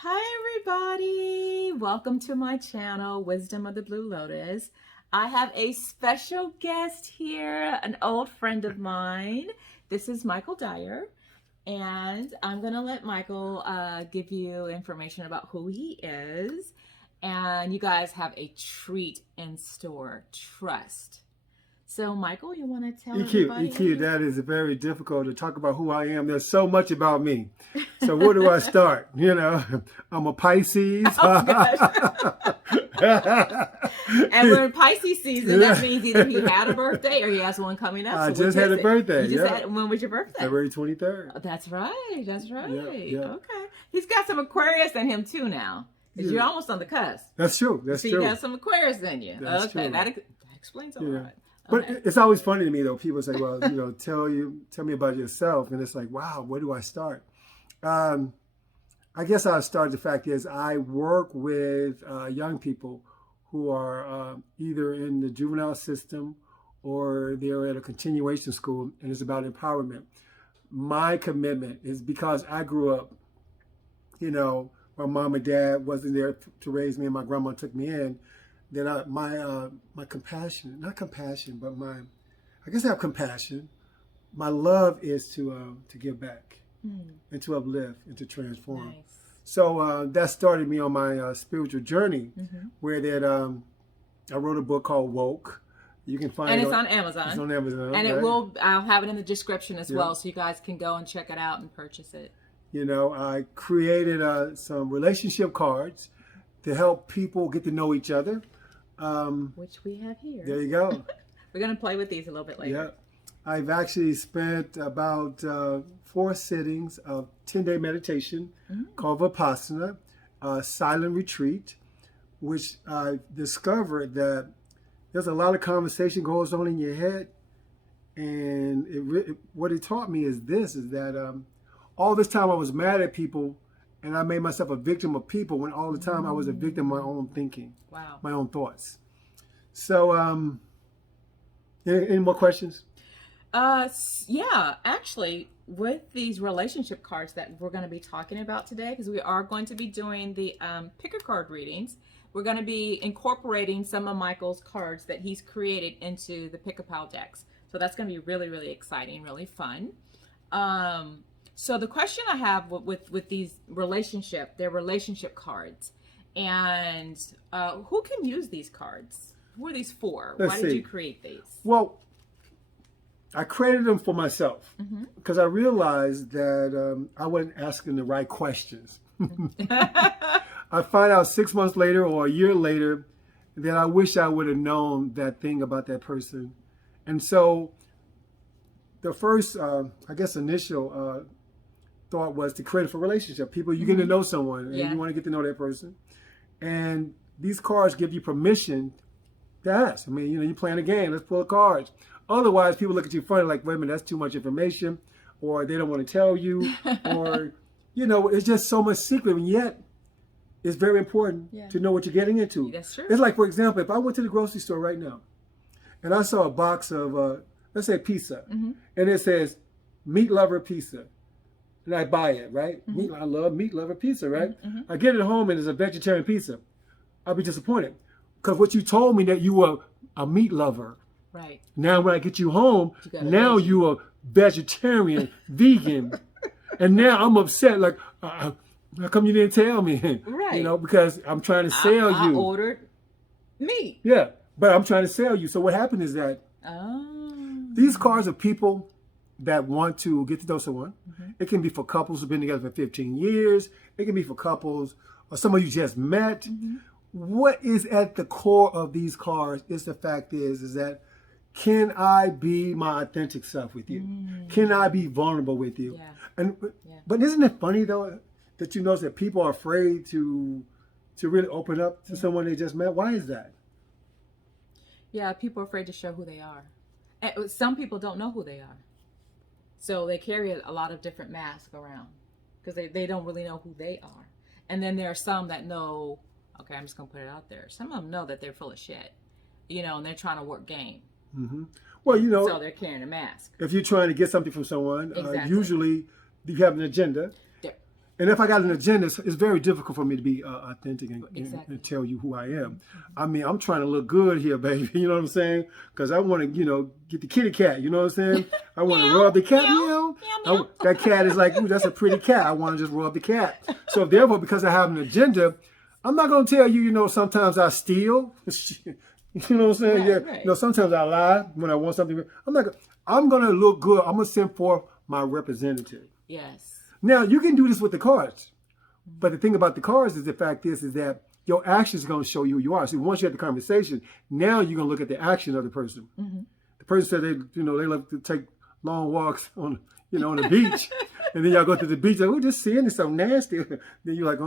Hi everybody! Welcome to my channel, Wisdom of the Blue Lotus. I have a special guest here, an old friend of mine. This is Michael Dyer, and I'm going to let Michael give you information about who he is. And you guys have a treat in store, trust. So, Michael, you want to tell everybody? EQ, that is very difficult to talk about who I am. There's so much about me. So where do I start? You know, I'm a Pisces. Oh, gosh. And we're in Pisces season. That means either he had a birthday or he has one coming up. I just had a birthday. You just had, when was your birthday? February 23rd. Oh, that's right. That's right. Yeah. Okay. He's got some Aquarius in him too now. Because you're almost on the cusp. That's true. That's true. So you got some Aquarius in you. That's okay. True. That explains a lot. But it's always funny to me though. People say, "Well, you know, tell me about yourself," and it's like, "Wow, where do I start?" I guess I'll start. The fact is, I work with young people who are either in the juvenile system or they're at a continuation school, and it's about empowerment. My commitment is because I grew up, you know, my mom and dad wasn't there to raise me, and my grandma took me in. That my compassion, not compassion, but I guess I have compassion. My love is to give back and to uplift and to transform. Nice. So that started me on my spiritual journey, where I wrote a book called Woke. You can find it. And it's on Amazon. It's on Amazon. And I'll have it in the description as well, so you guys can go and check it out and purchase it. You know, I created some relationship cards to help people get to know each other. Which we have here. There you go. We're going to play with these a little bit later. Yeah. I've actually spent about 4 sittings of 10-day meditation called Vipassana, silent retreat, which I discovered that there's a lot of conversation goes on in your head. And what it taught me is that all this time I was mad at people, and I made myself a victim of people when all the time I was a victim of my own thinking, my own thoughts. So, any more questions? Yeah, actually, with these relationship cards that we're going to be talking about today, because we are going to be doing the picker card readings, we're going to be incorporating some of Michael's cards that he's created into the pick-a-pile decks. So that's going to be really, really exciting, really fun. So the question I have with these they're relationship cards, and who can use these cards? Who are these for? Why did you create these? Well, I created them for myself because I realized that I wasn't asking the right questions. I find out 6 months later or a year later that I wish I would have known that thing about that person. And so the first, I guess, initial thought was to create a relationship. People, you get to know someone and you want to get to know that person. And these cards give you permission to ask. I mean, you know, you're playing a game, let's pull cards. Otherwise, people look at you funny like, wait a minute, that's too much information, or they don't want to tell you, or, you know, it's just so much secret, and yet it's very important to know what you're getting into. That's true. It's like, for example, if I went to the grocery store right now, and I saw a box of, let's say, pizza, and it says, meat lover pizza. And I buy it, right? I love meat lover pizza, right? I get it home and it's a vegetarian pizza. I'll be disappointed. Because what you told me that you were a meat lover. Right. Now when I get you home, now you are vegetarian, vegan. And now I'm upset. Like, how come you didn't tell me? Right. You know, because I'm trying to sell you. I ordered meat. Yeah, but I'm trying to sell you. So what happened is that these cards are people that want to get to know someone. It can be for couples who've been together for 15 years. It can be for couples or someone you just met. What is at the core of these cards is the fact is that can I be my authentic self with you? Can I be vulnerable with you? But isn't it funny though that you notice that people are afraid to really open up to someone they just met? Why is that? Yeah, people are afraid to show who they are. And some people don't know who they are. So they carry a lot of different masks around because they don't really know who they are. And then there are some that know, okay, I'm just going to put it out there. Some of them know that they're full of shit, you know, and they're trying to work game. Well, you know. So they're carrying a mask. If you're trying to get something from someone, usually you have an agenda. And if I got an agenda, it's very difficult for me to be authentic and, Exactly. and tell you who I am. I mean, I'm trying to look good here, baby. You know what I'm saying? Because I want to, get the kitty cat. You know what I'm saying? I want to rub the cat. Meow. That cat is like, ooh, that's a pretty cat. I want to just rub the cat. So therefore, because I have an agenda, I'm not going to tell you, sometimes I steal. You know what I'm saying? Right. Sometimes I lie when I want something. I'm going to look good. I'm going to send forth my representative. Yes. Now, you can do this with the cards. But the thing about the cards is the fact is that your actions are going to show you who you are. So once you have the conversation, now you're going to look at the action of the person. Mm-hmm. The person said they love to take long walks on the beach. And then y'all go to the beach, like, oh, this sand is so nasty. Then you're like,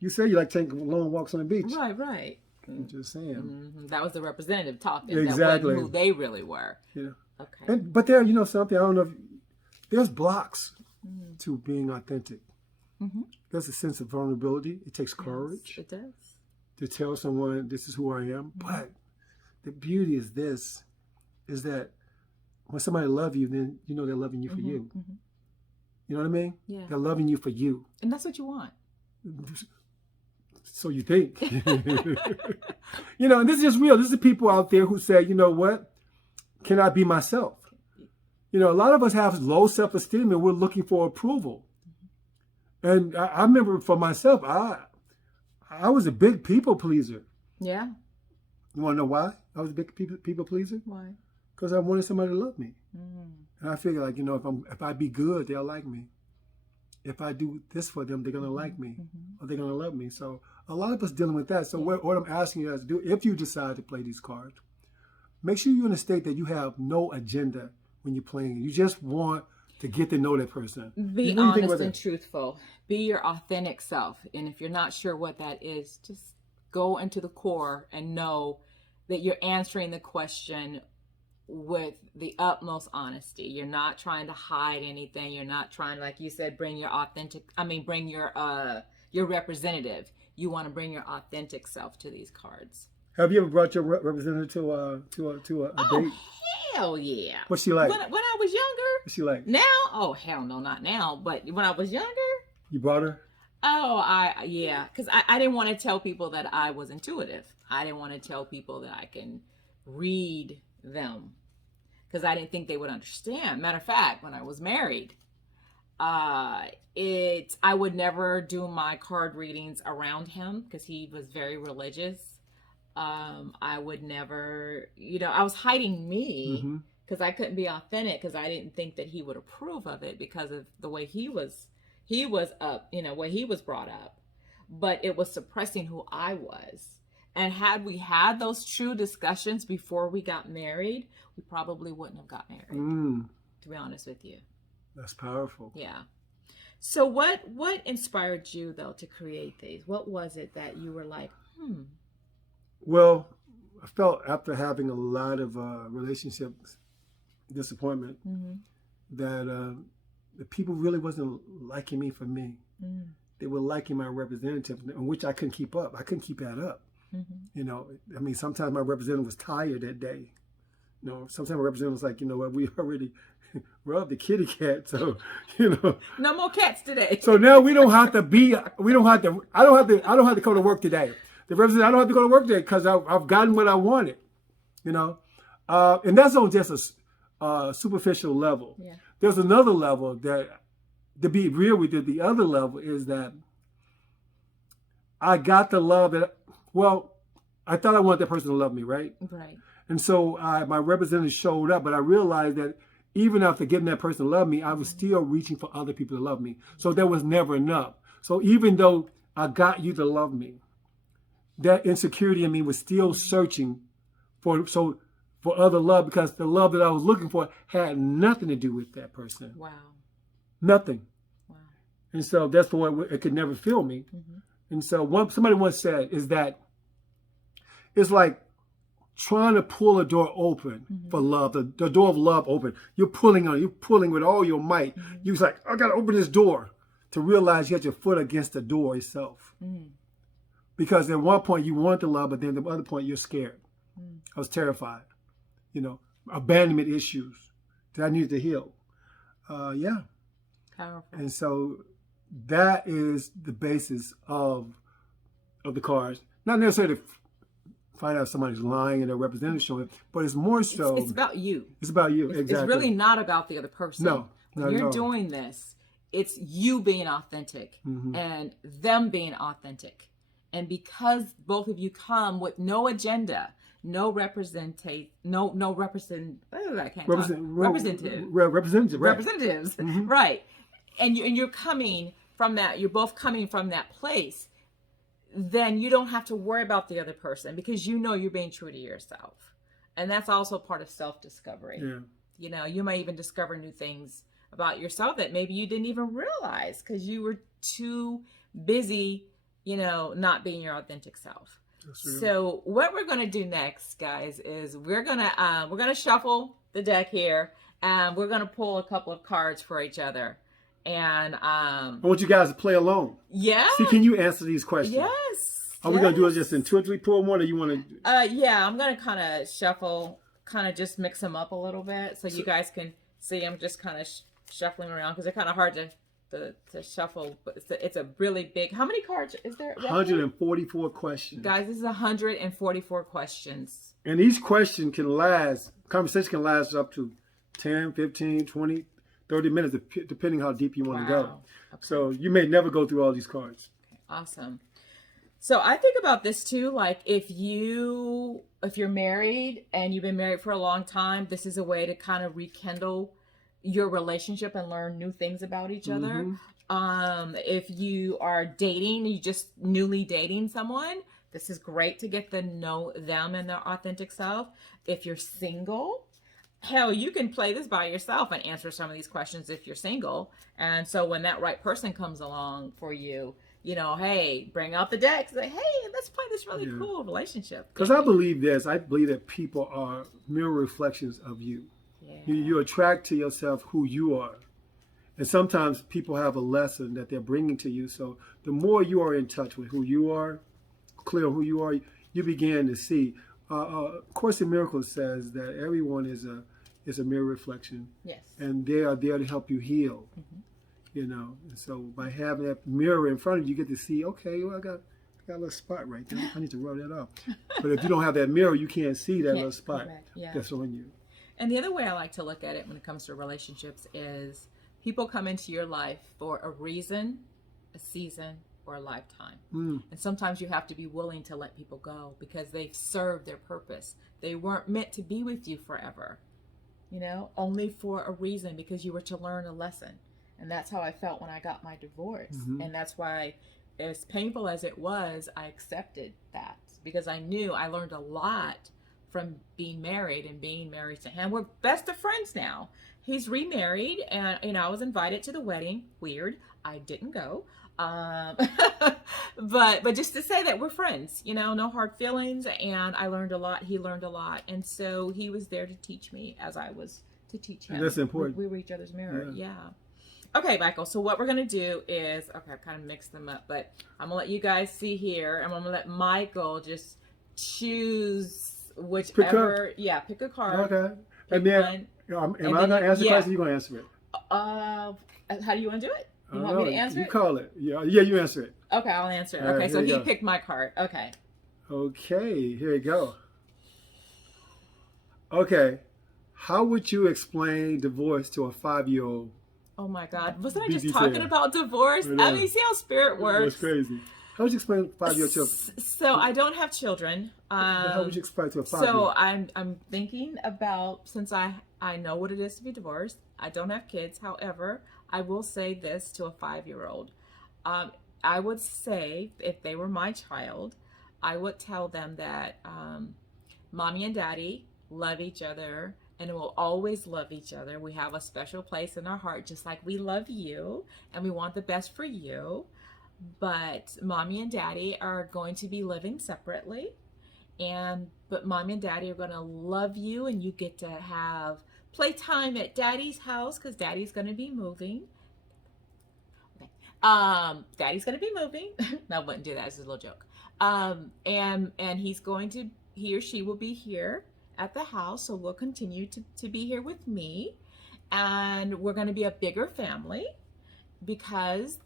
you say you like taking long walks on the beach. Right. I'm just saying. Mm-hmm. That was the representative talking. Exactly. That wasn't who they really were. Yeah. Okay. But there, something, I don't know, there's blocks to being authentic. Mm-hmm. There's a sense of vulnerability. It takes courage. It does. To tell someone this is who I am. Mm-hmm. But the beauty is that when somebody loves you, then they're loving you for you. Mm-hmm. You know what I mean? Yeah. They're loving you for you. And that's what you want. So you think. And this is just real. This is people out there who say, you know what? Can I be myself? A lot of us have low self-esteem and we're looking for approval. And I remember for myself, I was a big people pleaser. Yeah. You want to know why I was a big people pleaser? Why? Because I wanted somebody to love me. Mm. And I figured, like, if I be good, they'll like me. If I do this for them, they're going to like me. Mm-hmm. Or they're going to love me. So a lot of us dealing with that. So what I'm asking you guys to do, if you decide to play these cards, make sure you're in a state that you have no agenda when you're playing. You just want to get to know that person. Be honest and truthful. Be your authentic self. And if you're not sure what that is, just go into the core and know that you're answering the question with the utmost honesty. You're not trying to hide anything. You're not trying, like you said, bring your representative. You want to bring your authentic self to these cards. Have you ever brought your representative to a date? Hell yeah. What's she like? When I was younger. What's she like? Now? Oh, hell no, not now. But when I was younger. You brought her? Oh, yeah. Because I didn't want to tell people that I was intuitive. I didn't want to tell people that I can read them. Because I didn't think they would understand. Matter of fact, when I was married, I would never do my card readings around him because he was very religious. I would never, I was hiding me because I couldn't be authentic because I didn't think that he would approve of it because of the way he was up, way he was brought up. But it was suppressing who I was. And had we had those true discussions before we got married, we probably wouldn't have got married, to be honest with you. That's powerful. Yeah. So what inspired you, though, to create these? What was it that you were like, Well, I felt after having a lot of relationship disappointment that the people really wasn't liking me for me. They were liking my representative, in which I couldn't keep up. I couldn't keep that up. Sometimes my representative was tired that day. Sometimes my representative was like, what, we already rubbed the kitty cat, so no more cats today. So now I don't have to go to work today. The representative, I don't have to go to work today because I've gotten what I wanted, and that's on just a superficial level. Yeah. There's another level that, to be real with you, the other level is that I got the love that, I thought I wanted that person to love me, right? Right. And so my representative showed up, but I realized that even after getting that person to love me, I was still reaching for other people to love me. So there was never enough. So even though I got you to love me, that insecurity in me was still searching for other love, because the love that I was looking for had nothing to do with that person. Wow. Nothing. Wow. And so that's why it could never fill me. And so somebody once said is that it's like trying to pull a door open for love, the door of love open. You're pulling with all your might. You're like, I got to open this door, to realize you had your foot against the door itself. Because at one point you want the love, but then the other point you're scared. I was terrified. Abandonment issues that I needed to heal. Powerful. And so that is the basis of the cards. Not necessarily to find out if somebody's lying and their representative showing, but it's more so. It's about you. It's about you, exactly. It's really not about the other person. No, when you're doing this, it's you being authentic and them being authentic. And because both of you come with no agenda, representatives, right? And you're coming from that. You're both coming from that place. Then you don't have to worry about the other person because you know you're being true to yourself, and that's also part of self-discovery. Yeah. You know, you might even discover new things about yourself that maybe you didn't even realize because you were too busy, you know, not being your authentic self. So what we're going to do next, guys, is we're going to shuffle the deck here, and we're going to pull a couple of cards for each other. And I want you guys to play along. Yeah. See, can you answer these questions? Yes. Are we going to do it just intuitively pull one, or you want to? Yeah, I'm going to kind of shuffle, kind of just mix them up a little bit so you guys can see. I'm just kind of shuffling around because they're kind of hard to shuffle, but it's a really big. How many cards is there? 144 questions. Guys, this is 144 questions. And each question conversation can last up to 10, 15, 20, 30 minutes, depending how deep you want to go. Okay. So you may never go through all these cards. Okay, awesome. So I think about this too, like if you're married and you've been married for a long time, this is a way to kind of rekindle your relationship and learn new things about each other. If you are dating, you just newly dating someone, this is great to get to know them and their authentic self. If you're single, hell, you can play this by yourself and answer some of these questions if you're single. And so when that right person comes along for you, you know, hey, bring out the deck. Say, hey, let's play this really cool relationship. Because I believe this. I believe that people are mirror reflections of you. Yeah. You attract to yourself who you are. And sometimes people have a lesson that they're bringing to you. So the more you are in touch with who you are, clear who you are, you begin to see. Course in Miracles says that everyone is a mirror reflection. Yes. And they are there to help you heal. You know, and so by having that mirror in front of you, you get to see, okay, well, I got a little spot right there. I need to rub that off. But if you don't have that mirror, you can't see that little spot that's on you. And the other way I like to look at it when it comes to relationships is people come into your life for a reason, a season, or a lifetime. And sometimes you have to be willing to let people go because they've served their purpose. They weren't meant to be with you forever, you know, only for a reason, because you were to learn a lesson. And that's how I felt when I got my divorce. And that's why, as painful as it was, I accepted that because I knew I learned a lot from being married and being married to him. We're best of friends now. He's remarried, and you know, I was invited to the wedding. Weird. I didn't go. But just to say that we're friends, you know, no hard feelings. And I learned a lot. He learned a lot. And so he was there to teach me as I was to teach him. And that's important. We were each other's mirror. Yeah. Okay, Michael, so what we're going to do is, okay, I've kind of mixed them up, but I'm going to let you guys see here, and I'm going to let Michael just choose whichever, pick a card. Okay. And then, am I going to answer the question, or are you going to answer it? How do you want to do it? You want me to answer it? You call it. Yeah, you answer it. Okay, I'll answer it. Okay, so he picked my card. Okay. Okay, here you go. Okay, how would you explain divorce to a 5-year-old? Oh my God, wasn't I just talking about divorce? I mean, see how spirit works. That's crazy. How would you explain 5-year-old children? So I don't have children. How would you explain to a 5-year-old? So I'm thinking about, since I know what it is to be divorced. I don't have kids. However, I will say this to a 5-year-old. I would say, if they were my child, I would tell them that mommy and daddy love each other and will always love each other. We have a special place in our heart, just like we love you and we want the best for you. But mommy and daddy are going to be living separately. But mommy and daddy are going to love you, and you get to have playtime at daddy's house because daddy's going to be moving. Daddy's going to be moving. No, I wouldn't do that. It's a little joke. And he or she will be here at the house. So we'll continue to be here with me, and we're going to be a bigger family. because,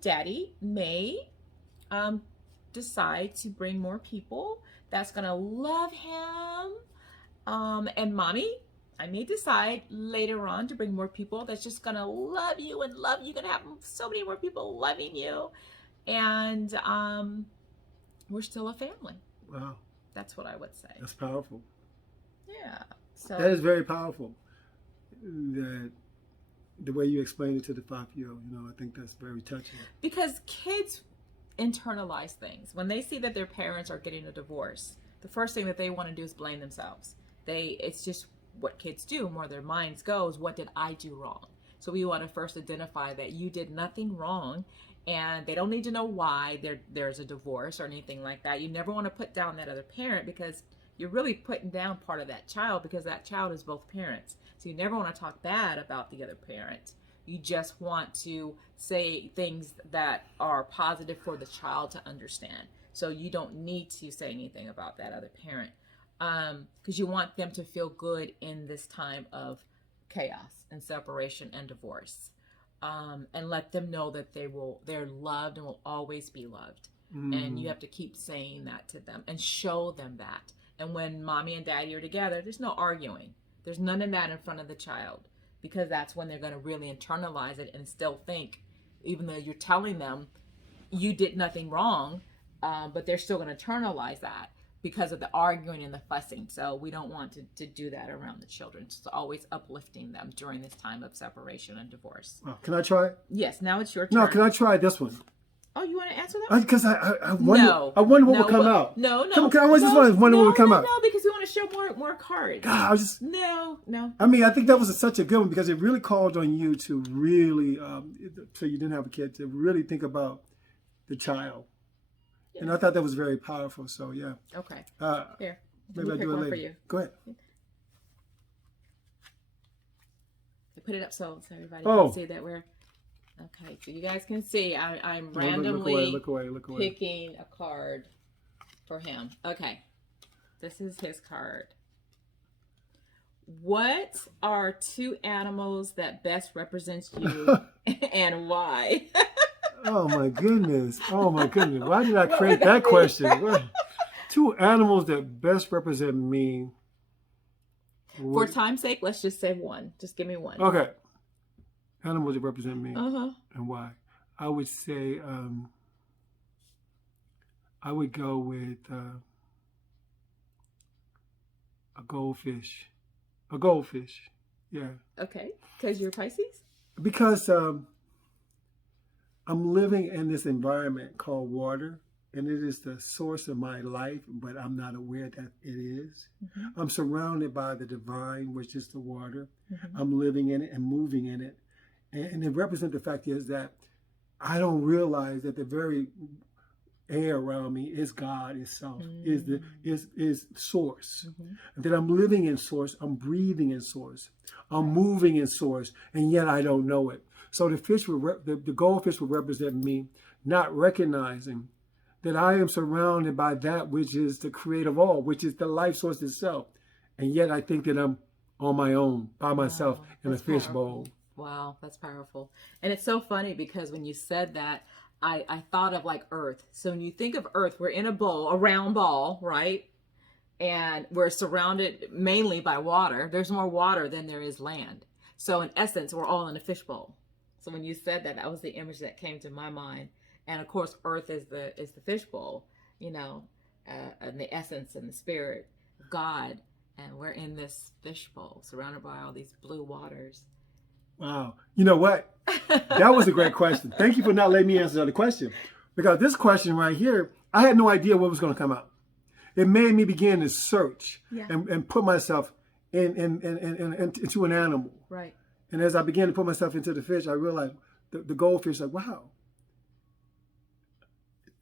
daddy may decide to bring more people that's going to love him. And mommy, I may decide later on to bring more people that's just going to love you and love you. You're going to have so many more people loving you. And we're still a family. Wow. That's what I would say. That's powerful. Yeah. So that is very powerful. That the way you explained it to the 5-year-old, I think that's very touching. Because kids internalize things. When they see that their parents are getting a divorce, the first thing that they want to do is blame themselves. It's just what kids do. More their minds goes, what did I do wrong? So we want to first identify that you did nothing wrong, and they don't need to know why there's a divorce or anything like that. You never want to put down that other parent, because you're really putting down part of that child, because that child is both parents. So you never want to talk bad about the other parent. You just want to say things that are positive for the child to understand. So you don't need to say anything about that other parent, because you want them to feel good in this time of chaos and separation and divorce, and let them know that they're loved and will always be loved. And you have to keep saying that to them and show them that. And when mommy and daddy are together, there's no arguing. There's none of that in front of the child, because that's when they're going to really internalize it and still think, even though you're telling them you did nothing wrong, but they're still going to internalize that because of the arguing and the fussing. So we don't want to do that around the children. It's always uplifting them during this time of separation and divorce. Wow. Can I try it? Yes, now it's your turn. No, can I try this one? Oh, you want to answer that? Because I wonder what will come out. No. I was just wondering what will come out. No, because we want to show more cards. God, I was just... No. I mean, I think that was such a good one, because it really called on you to really, so you didn't have a kid, to really think about the child. Yes. And I thought that was very powerful, so yeah. Okay. Here. Maybe I'll do it later. For you. Go ahead. I put it up so everybody can see that we're... Okay, so you guys can see I'm randomly look away. picking a card for him. Okay, this is his card. What are 2 animals that best represents you and why? Oh my goodness. Why did I create that question? 2 animals that best represent me. For time's sake, let's just say one. Just give me one. Okay. Animals that represent me. And why? I would say I would go with a goldfish. A goldfish. Yeah. Okay. Because you're Pisces? Because I'm living in this environment called water, and it is the source of my life, but I'm not aware that it is. I'm surrounded by the divine, which is the water. I'm living in it and moving in it. And it represents the fact is that I don't realize that the very air around me is God itself, is source. And that I'm living in source, I'm breathing in source, I'm moving in source, and yet I don't know it. So the goldfish will represent me not recognizing that I am surrounded by that which is the creator of all, which is the life source itself. And yet I think that I'm on my own, by myself, in a fishbowl. Wow, that's powerful. And it's so funny because when you said that, I thought of like Earth. So when you think of Earth, we're in a bowl, a round ball, right? And we're surrounded mainly by water. There's more water than there is land. So in essence, we're all in a fishbowl. So when you said that, that was the image that came to my mind. And of course, Earth is the fishbowl, and the essence and the spirit of God. And we're in this fishbowl surrounded by all these blue waters. Wow. You know what? That was a great question. Thank you for not letting me answer the question. Because this question right here, I had no idea what was going to come out. It made me begin to search and put myself into an animal. Right. And as I began to put myself into the fish, I realized the goldfish, like, wow,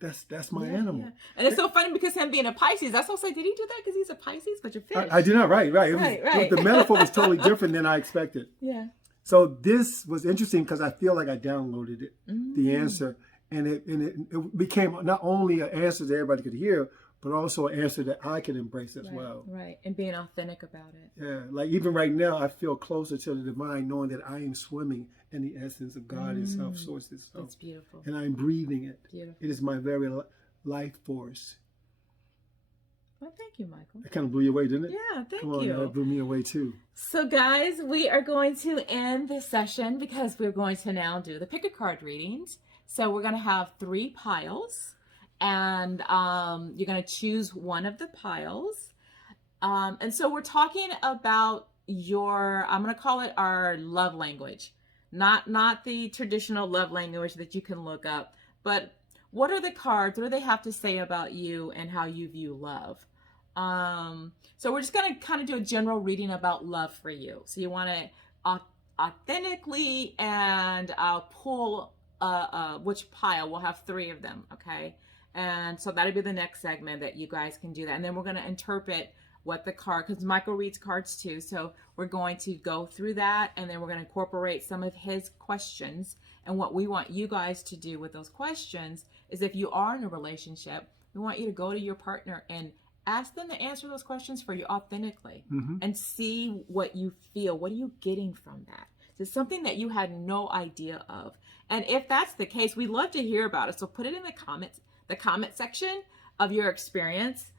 that's my animal. Yeah. And it's so funny because him being a Pisces, that's also like, did he do that because he's a Pisces, but you're fish? I did not, right. The metaphor was totally different than I expected. Yeah. So this was interesting because I feel like I downloaded it, the answer, and it became not only an answer that everybody could hear, but also an answer that I can embrace as well. Right. And being authentic about it. Yeah. Like even right now, I feel closer to the divine, knowing that I am swimming in the essence of God Himself, source itself. That's beautiful. And I'm breathing it. Beautiful. It is my very life force. Well, thank you, Michael. That kind of blew you away, didn't it? Yeah, thank Come on, you. that blew me away too. So guys, we are going to end this session because we're going to now do the pick a card readings. So we're going to have 3 piles, and you're going to choose one of the piles. And so we're talking about I'm going to call it our love language, not the traditional love language that you can look up, but what are the cards? What do they have to say about you and how you view love? So we're just going to kind of do a general reading about love for you. So you want to authentically and pull which pile. We'll have 3 of them, okay? And so that'll be the next segment that you guys can do that. And then we're going to interpret what the card, because Michael reads cards too. So we're going to go through that, and then we're going to incorporate some of his questions. And what we want you guys to do with those questions is, if you are in a relationship, we want you to go to your partner and ask them to answer those questions for you authentically, and see what you feel. What are you getting from that? Is it something that you had no idea of? And if that's the case, we'd love to hear about it. So put it in the comment section of your experience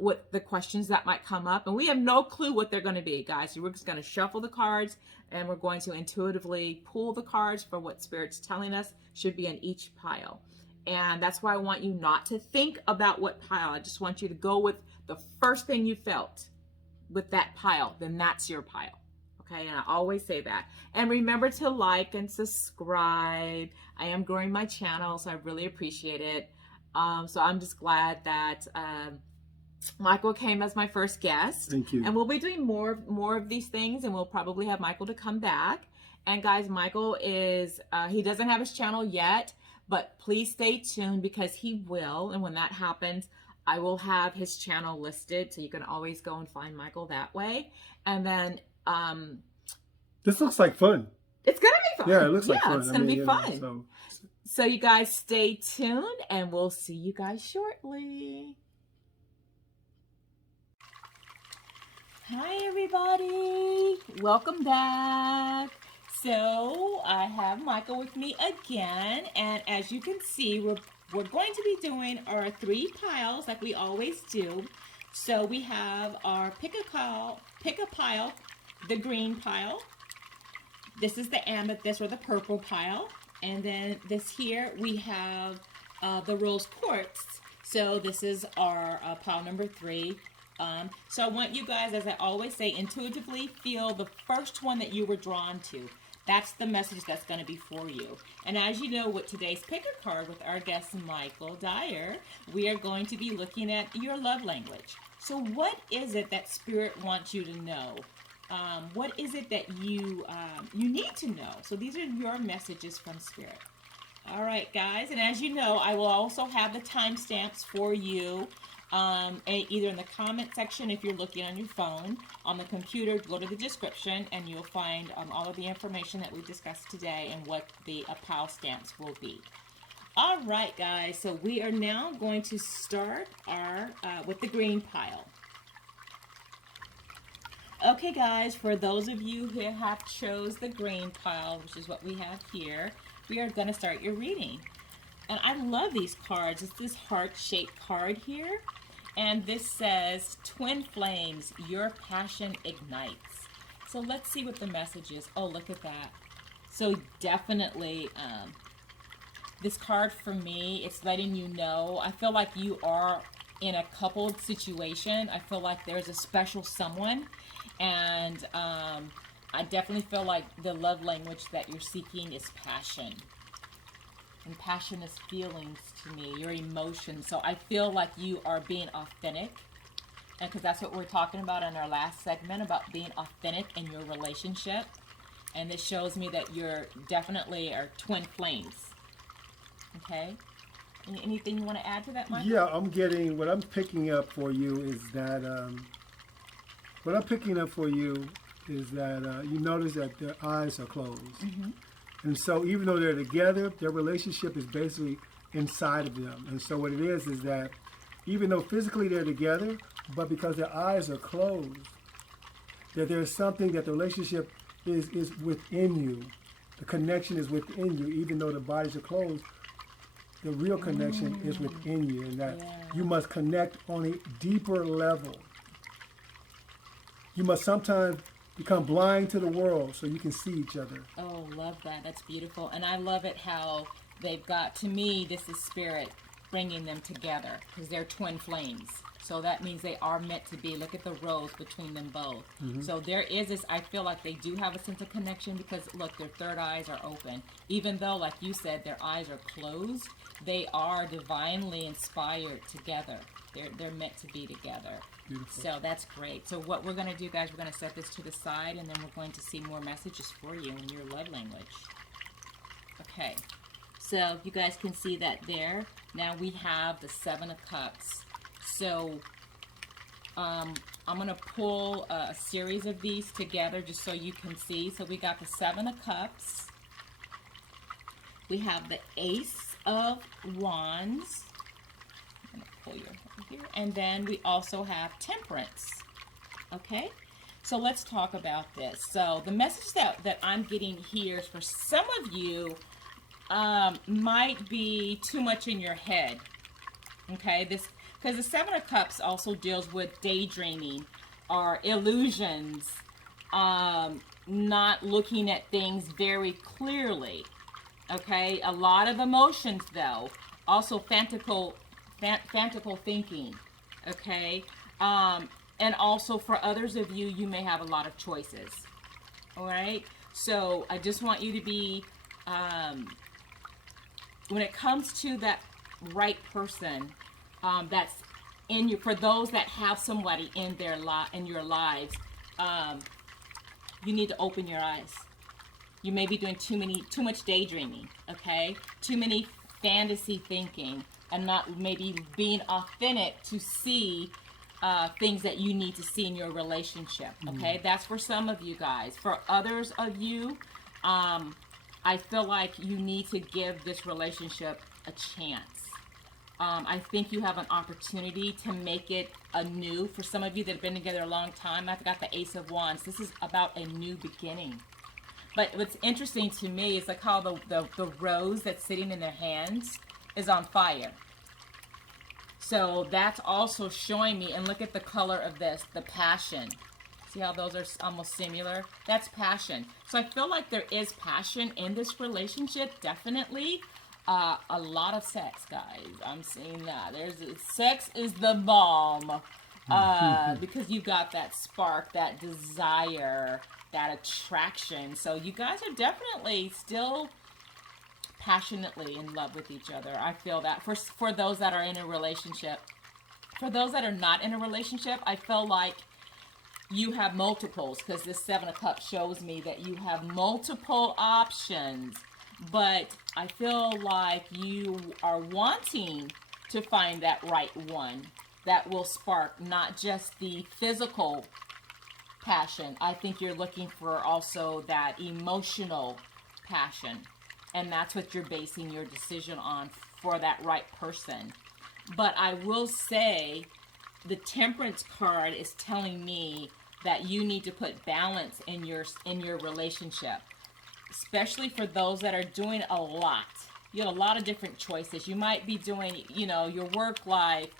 with the questions that might come up. And we have no clue what they're going to be, guys. So we're just going to shuffle the cards, and we're going to intuitively pull the cards for what Spirit's telling us should be in each pile. And that's why I want you not to think about what pile. I just want you to go with the first thing you felt with that pile. Then that's your pile. Okay, and I always say that. And remember to like and subscribe. I am growing my channel, so I really appreciate it. So I'm just glad that Michael came as my first guest. Thank you. And we'll be doing more of these things, and we'll probably have Michael to come back. And guys, Michael is, he doesn't have his channel yet, but please stay tuned because he will. And when that happens, I will have his channel listed, so you can always go and find Michael that way. And then this looks like fun. It's gonna be fun. Yeah, it looks like fun. It's gonna be fun. So you guys stay tuned, and we'll see you guys shortly. Hi everybody, welcome back. So I have Michael with me again, and as you can see, we're going to be doing our 3 piles like we always do. So we have our pick a pile, the green pile. This is the amethyst or the purple pile, and then this here we have the rose quartz. So this is our pile number 3. So I want you guys, as I always say, intuitively feel the first one that you were drawn to. That's the message that's going to be for you. And as you know, with today's picker card with our guest Michael Dyer, we are going to be looking at your love language. So what is it that Spirit wants you to know? What is it that you need to know? So these are your messages from Spirit. All right, guys. And as you know, I will also have the timestamps for you. Either in the comment section if you're looking on your phone, on the computer, go to the description and you'll find all of the information that we discussed today and what the pile stamps will be. All right, guys, so we are now going to start our with the green pile. Okay, guys, for those of you who have chose the green pile, which is what we have here, we are going to start your reading. And I love these cards. It's this heart-shaped card here. And this says, Twin Flames, your passion ignites. So let's see what the message is. Oh, look at that. So definitely, this card for me, it's letting you know, I feel like you are in a coupled situation. I feel like there's a special someone. And I definitely feel like the love language that you're seeking is passion. And passion is feelings to me, your emotions. So I feel like you are being authentic. And because that's what we're talking about in our last segment, about being authentic in your relationship. And this shows me that you're definitely are twin flames. Okay? Anything you want to add to that, Michael? Yeah, what I'm picking up for you is that, you notice that their eyes are closed. Mm-hmm. And so even though they're together, their relationship is basically inside of them. And so what it is that even though physically they're together, but because their eyes are closed, that there's something that the relationship is within you. The connection is within you, even though the bodies are closed. The real connection is within you, and that you must connect on a deeper level. You must sometimes become blind to the world so you can see each other. Oh, love that. That's beautiful. And I love it how they've got, to me, this is spirit bringing them together because they're twin flames. So that means they are meant to be. Look at the rose between them both. So there is this, I feel like they do have a sense of connection because, look, their third eyes are open. Even though, like you said, their eyes are closed, they are divinely inspired together. They're meant to be together. Beautiful. So that's great. So what we're going to do, guys, we're going to set this to the side, and then we're going to see more messages for you in your love language. Okay. So you guys can see that there. Now we have the Seven of Cups. So I'm going to pull a series of these together just so you can see. So we got the Seven of Cups. We have the Ace of Wands. I'm going to pull your over here. And then we also have Temperance. Okay? So let's talk about this. So the message that I'm getting here is for some of you might be too much in your head. Okay? Because the Seven of Cups also deals with daydreaming or illusions, not looking at things very clearly. Okay, a lot of emotions though, also fantastical thinking. Okay, and also for others of you, you may have a lot of choices. All right, so I just want you to be, when it comes to that right person, that's in you. For those that have somebody in their in your lives, you need to open your eyes. You may be doing too much daydreaming, okay? Too many fantasy thinking, and not maybe being authentic to see things that you need to see in your relationship, okay? That's for some of you guys. For others of you, I feel like you need to give this relationship a chance. I think you have an opportunity to make it anew. For some of you that have been together a long time, I've got the Ace of Wands. This is about a new beginning. But what's interesting to me is like how the rose that's sitting in their hands is on fire. So that's also showing me, and look at the color of this, the passion. See how those are almost similar? That's passion. So I feel like there is passion in this relationship, definitely. A lot of sex, guys. I'm seeing that. Sex is the bomb. Because you got that spark, that desire, that attraction. So you guys are definitely still passionately in love with each other. I feel that. For those that are in a relationship. For those that are not in a relationship, I feel like you have multiples, because this Seven of Cups shows me that you have multiple options. But I feel like you are wanting to find that right one that will spark not just the physical passion. I think you're looking for also that emotional passion. And that's what you're basing your decision on for that right person. But I will say the Temperance card is telling me that you need to put balance in your relationship. Especially for those that are doing a lot. You have a lot of different choices. You might be doing, your work life.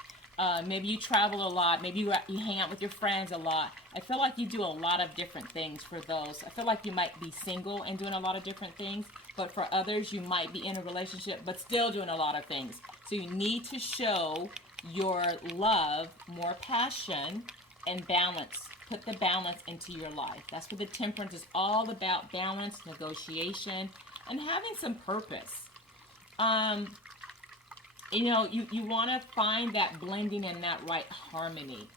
Maybe you travel a lot. Maybe you hang out with your friends a lot. I feel like you do a lot of different things for those. I feel like you might be single and doing a lot of different things. But for others, you might be in a relationship but still doing a lot of things. So you need to show your love, more passion, and balance. Put the balance into your life. That's what the Temperance is all about: balance, negotiation, and having some purpose. You want to find that blending and that right harmony.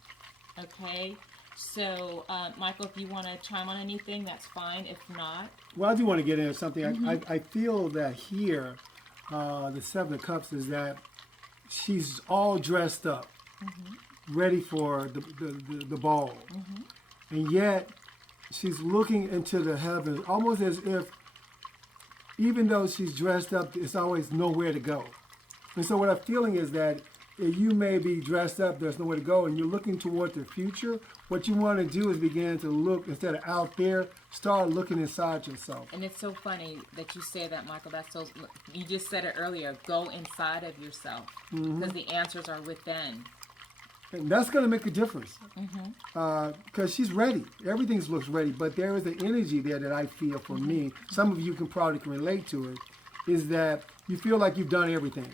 Okay? So, Michael, if you want to chime on anything, that's fine. If not... Well, I do want to get into something. I feel that here, the Seven of Cups is that she's all dressed up. Ready for the ball. And yet she's looking into the heavens almost as if, even though she's dressed up, it's always nowhere to go. And so what I'm feeling is that you may be dressed up, there's nowhere to go, and you're looking toward the future. What you want to do is begin to look, instead of out there, start looking inside yourself. And it's so funny that you say that, Michael. You just said it earlier. Go inside of yourself, because the answers are within. And that's going to make a difference. Because she's ready. Everything looks ready. But there is an energy there that I feel for me. Some of you can probably relate to it. Is that you feel like you've done everything.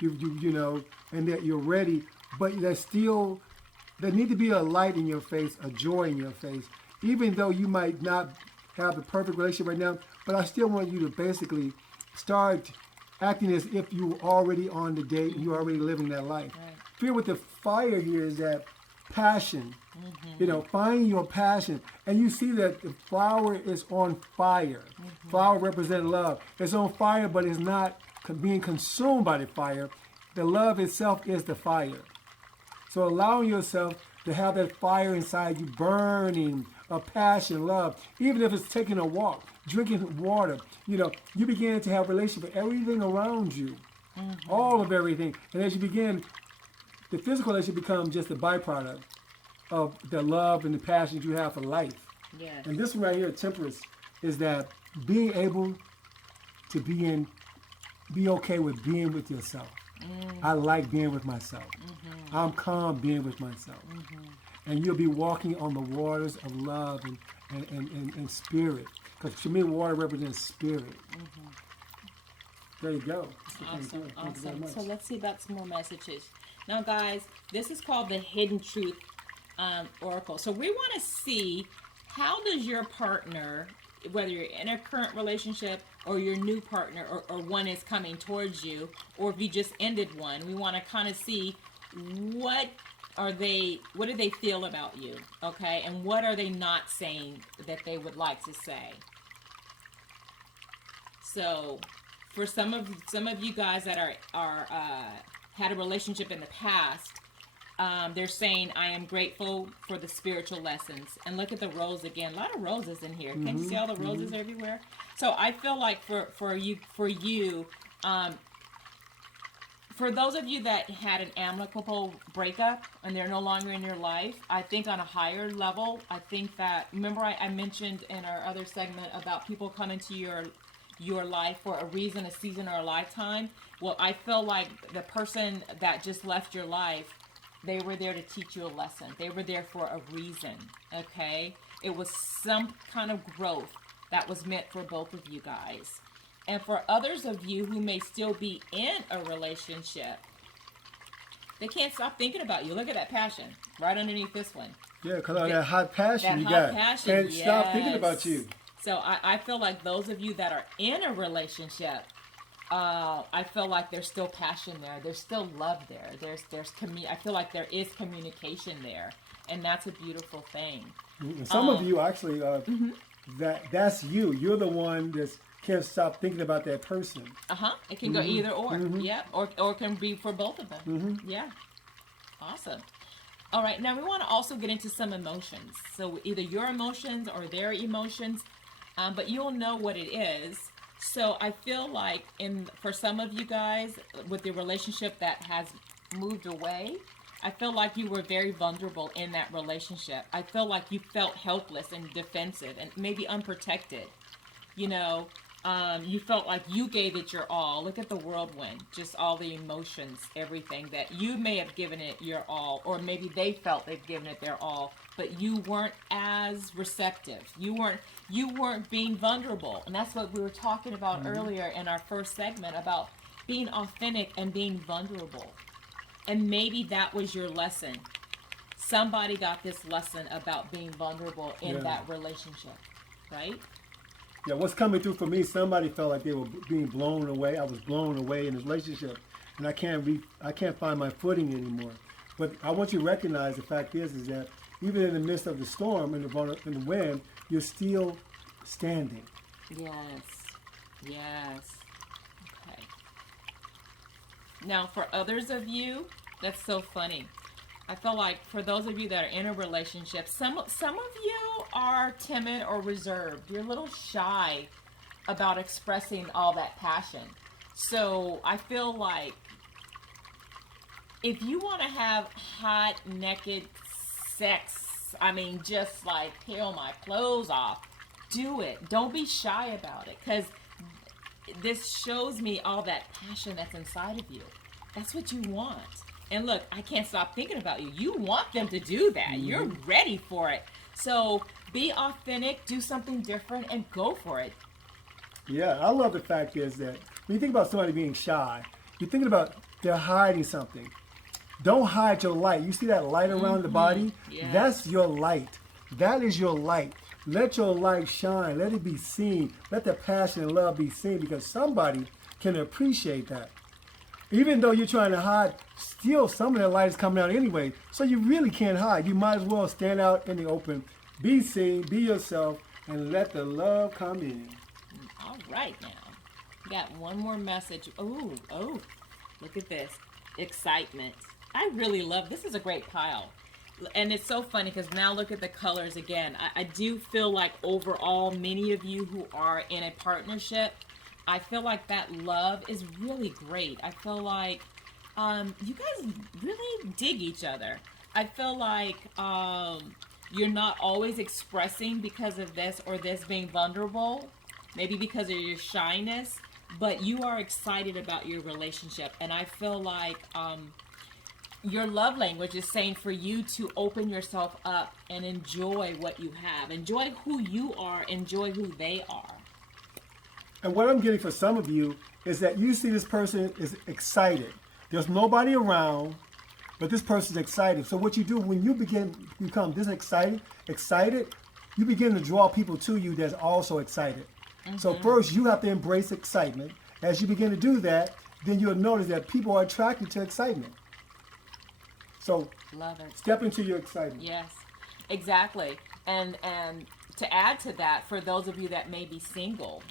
You know, and that you're ready. But there need to be a light in your face, a joy in your face. Even though you might not have the perfect relationship right now, but I still want you to basically start acting as if you were already on the date and you're already living that life. Right. Fear with the fire here is that passion. You know, find your passion. And you see that the flower is on fire. Flower represents love. It's on fire, but it's not being consumed by the fire. The love itself is the fire. So allowing yourself to have that fire inside you burning, a passion, love. Even if it's taking a walk, drinking water, you know, you begin to have a relationship with everything around you. All of everything. And as you begin, the physical relationship becomes just a byproduct of the love and the passion you have for life. Yes. And this one right here, temperance, is that being able to be okay with being with yourself. I like being with myself. I'm calm being with myself. And you'll be walking on the waters of love and spirit. Because to me, water represents spirit. There you go. Awesome. So let's see about some more messages. Now, guys, this is called the Hidden Truth Oracle. So we want to see, how does your partner, whether you're in a current relationship or your new partner, or one is coming towards you, or if you just ended one, we want to kind of see what do they feel about you, okay? And what are they not saying that they would like to say? So for some of you guys that are had a relationship in the past, they're saying, I am grateful for the spiritual lessons. And look at the rose again. A lot of roses in here. Can you see all the roses everywhere? So I feel like for you, for those of you that had an amicable breakup and they're no longer in your life, I think on a higher level, I think that, remember I mentioned in our other segment about people coming to your life for a reason, a season, or a lifetime? Well, I feel like the person that just left your life, they were there to teach you a lesson. They were there for a reason, okay? It was some kind of growth that was meant for both of you guys. And for others of you who may still be in a relationship, they can't stop thinking about you. Look at that passion right underneath this one. Yeah, because of that hot passion you got. Can't stop thinking about you. So I feel like those of you that are in a relationship, I feel like there's still passion there. There's still love there. I feel like there is communication there, and that's a beautiful thing. Some of you actually, that's you. You're the one that can't stop thinking about that person. It can go either or. Yeah, or it can be for both of them. Yeah. Awesome. All right. Now we want to also get into some emotions. So either your emotions or their emotions, but you'll know what it is. So I feel like for some of you guys with the relationship that has moved away, I feel like you were very vulnerable in that relationship. I feel like you felt helpless and defensive and maybe unprotected. You know, you felt like you gave it your all. Look at the whirlwind, just all the emotions, everything that you may have given it your all, or maybe they felt they've given it their all, but you weren't as receptive. You weren't being vulnerable. And that's what we were talking about earlier in our first segment about being authentic and being vulnerable. And maybe that was your lesson. Somebody got this lesson about being vulnerable in that relationship, right? Yeah, what's coming through for me, somebody felt like they were being blown away. I was blown away in this relationship, and I can't find my footing anymore. But I want you to recognize the fact is that even in the midst of the storm and the wind, you're still standing. Yes. Okay. Now, for others of you, that's so funny. I feel like for those of you that are in a relationship, some of you are timid or reserved. You're a little shy about expressing all that passion. So I feel like if you want to have hot, naked sex, I mean, just like peel my clothes off, do it. Don't be shy about it, because this shows me all that passion that's inside of you. That's what you want. And look, I can't stop thinking about you. You want them to do that. Mm-hmm. You're ready for it. So be authentic, do something different, and go for it. Yeah, I love the fact is that when you think about somebody being shy, you're thinking about they're hiding something. Don't hide your light. You see that light around the body? Yes. That's your light. That is your light. Let your light shine. Let it be seen. Let the passion and love be seen, because somebody can appreciate that. Even though you're trying to hide, still some of that light is coming out anyway. So you really can't hide. You might as well stand out in the open. Be seen, be yourself, and let the love come in. All right now. We got one more message. Oh, look at this. Excitement. I really love, this is a great pile. And it's so funny because now look at the colors again. I do feel like overall, many of you who are in a partnership, I feel like that love is really great. I feel like you guys really dig each other. I feel like you're not always expressing because of this or this being vulnerable, maybe because of your shyness, but you are excited about your relationship. And I feel like your love language is saying for you to open yourself up and enjoy what you have. Enjoy who you are. Enjoy who they are. And what I'm getting for some of you is that you see this person is excited. There's nobody around, but this person's excited. So what you do when you become this excited, you begin to draw people to you that's also excited. Mm-hmm. So first you have to embrace excitement. As you begin to do that, then you'll notice that people are attracted to excitement. So love it. Step into your excitement. Yes, exactly. And to add to that, for those of you that may be single,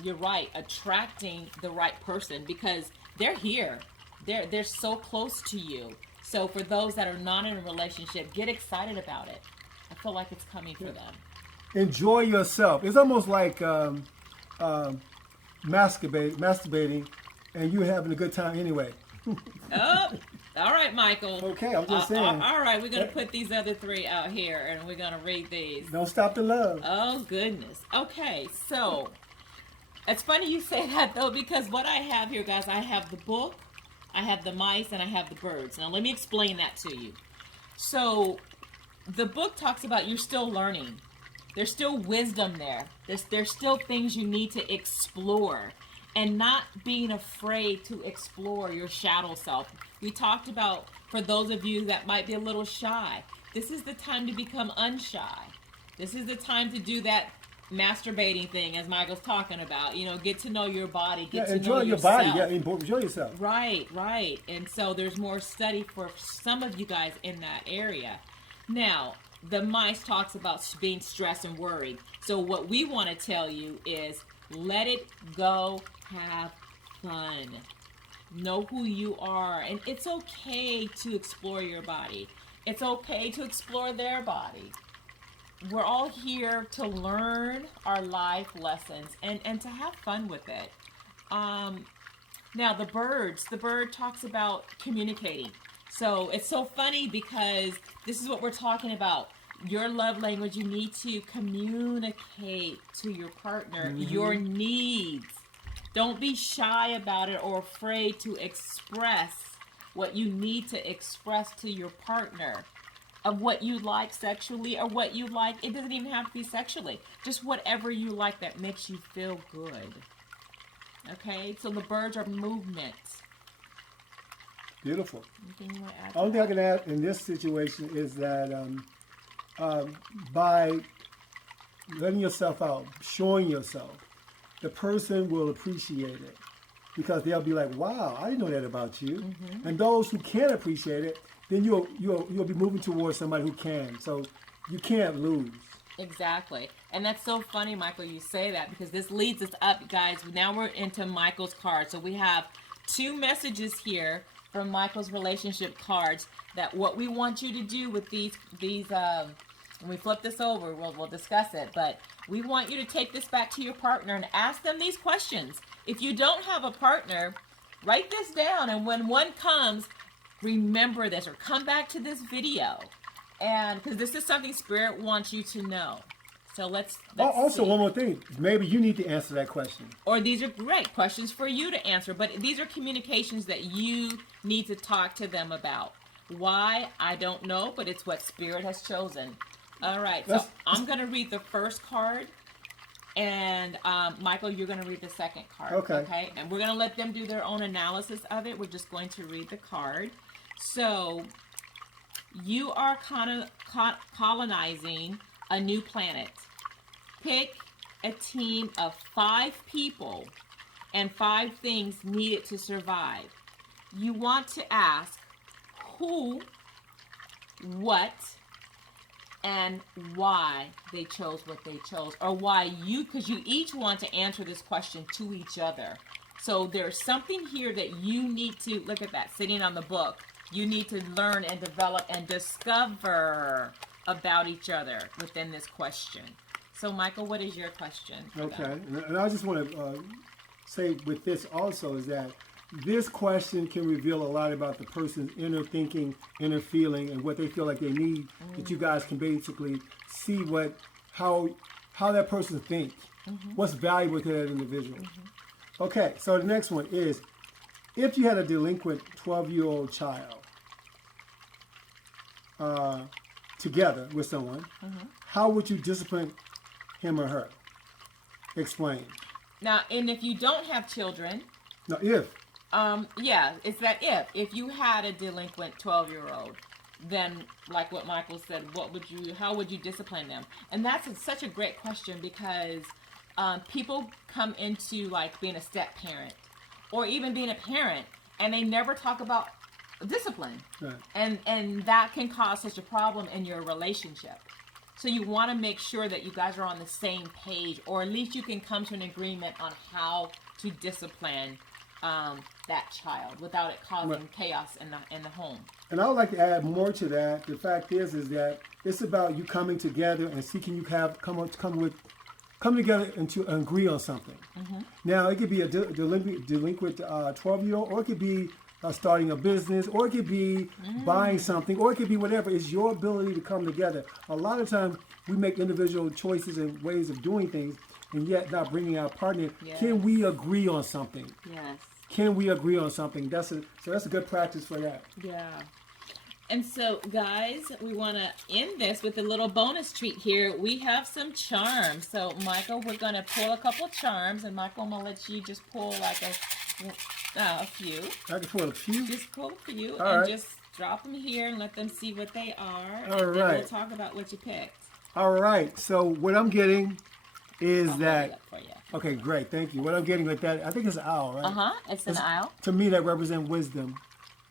you're right, attracting the right person, because they're here. They're so close to you. So for those that are not in a relationship, get excited about it. I feel like it's coming for them. Enjoy yourself. It's almost like masturbating, and you're having a good time anyway. Oh, all right, Michael. Okay, I'm just saying. All right, we're going to put these other three out here, and we're going to read these. Don't stop the love. Oh, goodness. Okay, so it's funny you say that, though, because what I have here, guys, I have the book, I have the mice, and I have the birds. Now, let me explain that to you. So the book talks about you're still learning. There's still wisdom there. There's still things you need to explore, and not being afraid to explore your shadow self. We talked about, for those of you that might be a little shy, this is the time to become unshy. This is the time to do that masturbating thing, as Michael's talking about. You know, get to know your body, get to enjoy know your yourself. body. Yeah, enjoy yourself. Right. And so there's more study for some of you guys in that area. Now, the mice talks about being stressed and worried. So what we want to tell you is let it go, have fun. Know who you are. And it's okay to explore your body. It's okay to explore their body. We're all here to learn our life lessons and to have fun with it. Now the bird talks about communicating. So it's so funny because this is what we're talking about. Your love language, you need to communicate to your partner your needs. Don't be shy about it or afraid to express what you need to express to your partner. Of what you like sexually or what you like. It doesn't even have to be sexually. Just whatever you like that makes you feel good. Okay? So the birds are movement. Beautiful. Anything you want to add? Only thing I can add in this situation is that by letting yourself out, showing yourself, the person will appreciate it. Because they'll be like, wow, I didn't know that about you. Mm-hmm. And those who can't appreciate it, then you'll be moving towards somebody who can. So you can't lose. Exactly. And that's so funny, Michael, you say that, because this leads us up, guys. Now we're into Michael's card. So we have 2 messages here from Michael's relationship cards that what we want you to do with these when we flip this over, we'll discuss it. But we want you to take this back to your partner and ask them these questions. If you don't have a partner, write this down. And when one comes, remember this or come back to this video, and because this is something Spirit wants you to know. So let's also, see. one more thing. Maybe you need to answer that question. Or these are great questions for you to answer, but these are communications that you need to talk to them about. Why? I don't know, but it's what Spirit has chosen. All right, so I'm going to read the first card, and Michael, you're going to read the second card. Okay? And we're going to let them do their own analysis of it. We're just going to read the card. So you are kind of colonizing a new planet. Pick a team of 5 people and 5 things needed to survive. You want to ask who, what, and why they chose what they chose, or why because you each want to answer this question to each other. So there's something here that you need to, look at that, sitting on the book. You need to learn and develop and discover about each other within this question. So, Michael, what is your question? Okay, and I just want to say with this also is that this question can reveal a lot about the person's inner thinking, inner feeling, and what they feel like they need. That you guys can basically see how that person thinks, what's valuable to that individual. Okay, so the next one is, if you had a delinquent 12-year-old child together with someone, how would you discipline him or her? Explain. Now, and if you don't have children, no, if. Yeah, it's that if you had a delinquent 12-year-old, then like what Michael said, how would you discipline them? And that's such a great question, because people come into like being a step parent or even being a parent, and they never talk about discipline. Right. And that can cause such a problem in your relationship. So you want to make sure that you guys are on the same page, or at least you can come to an agreement on how to discipline that child without it causing chaos in the home. And I would like to add more to that. The fact is that it's about you coming together and seeking you come together and to agree on something. Now, it could be a delinquent 12-year-old, or it could be starting a business, or it could be buying something, or it could be whatever. It's your ability to come together. A lot of times we make individual choices and ways of doing things, and yet not bringing our partner. Yes. Can we agree on something? Yes. Can we agree on something? That's a good practice for that. Yeah. And so, guys, we want to end this with a little bonus treat here. We have some charms. So, Michael, we're going to pull a couple charms, and Michael, I'm going to let you just pull like a few. I can pull a few? Just pull a few. All and right. Just drop them here and let them see what they are. All and right. Then we'll talk about what you picked. All right. So what I'm getting is I'll that... hold it up for you. Okay, great. Thank you. What I'm getting with that, I think it's an owl, right? It's an owl. To me, that represents wisdom.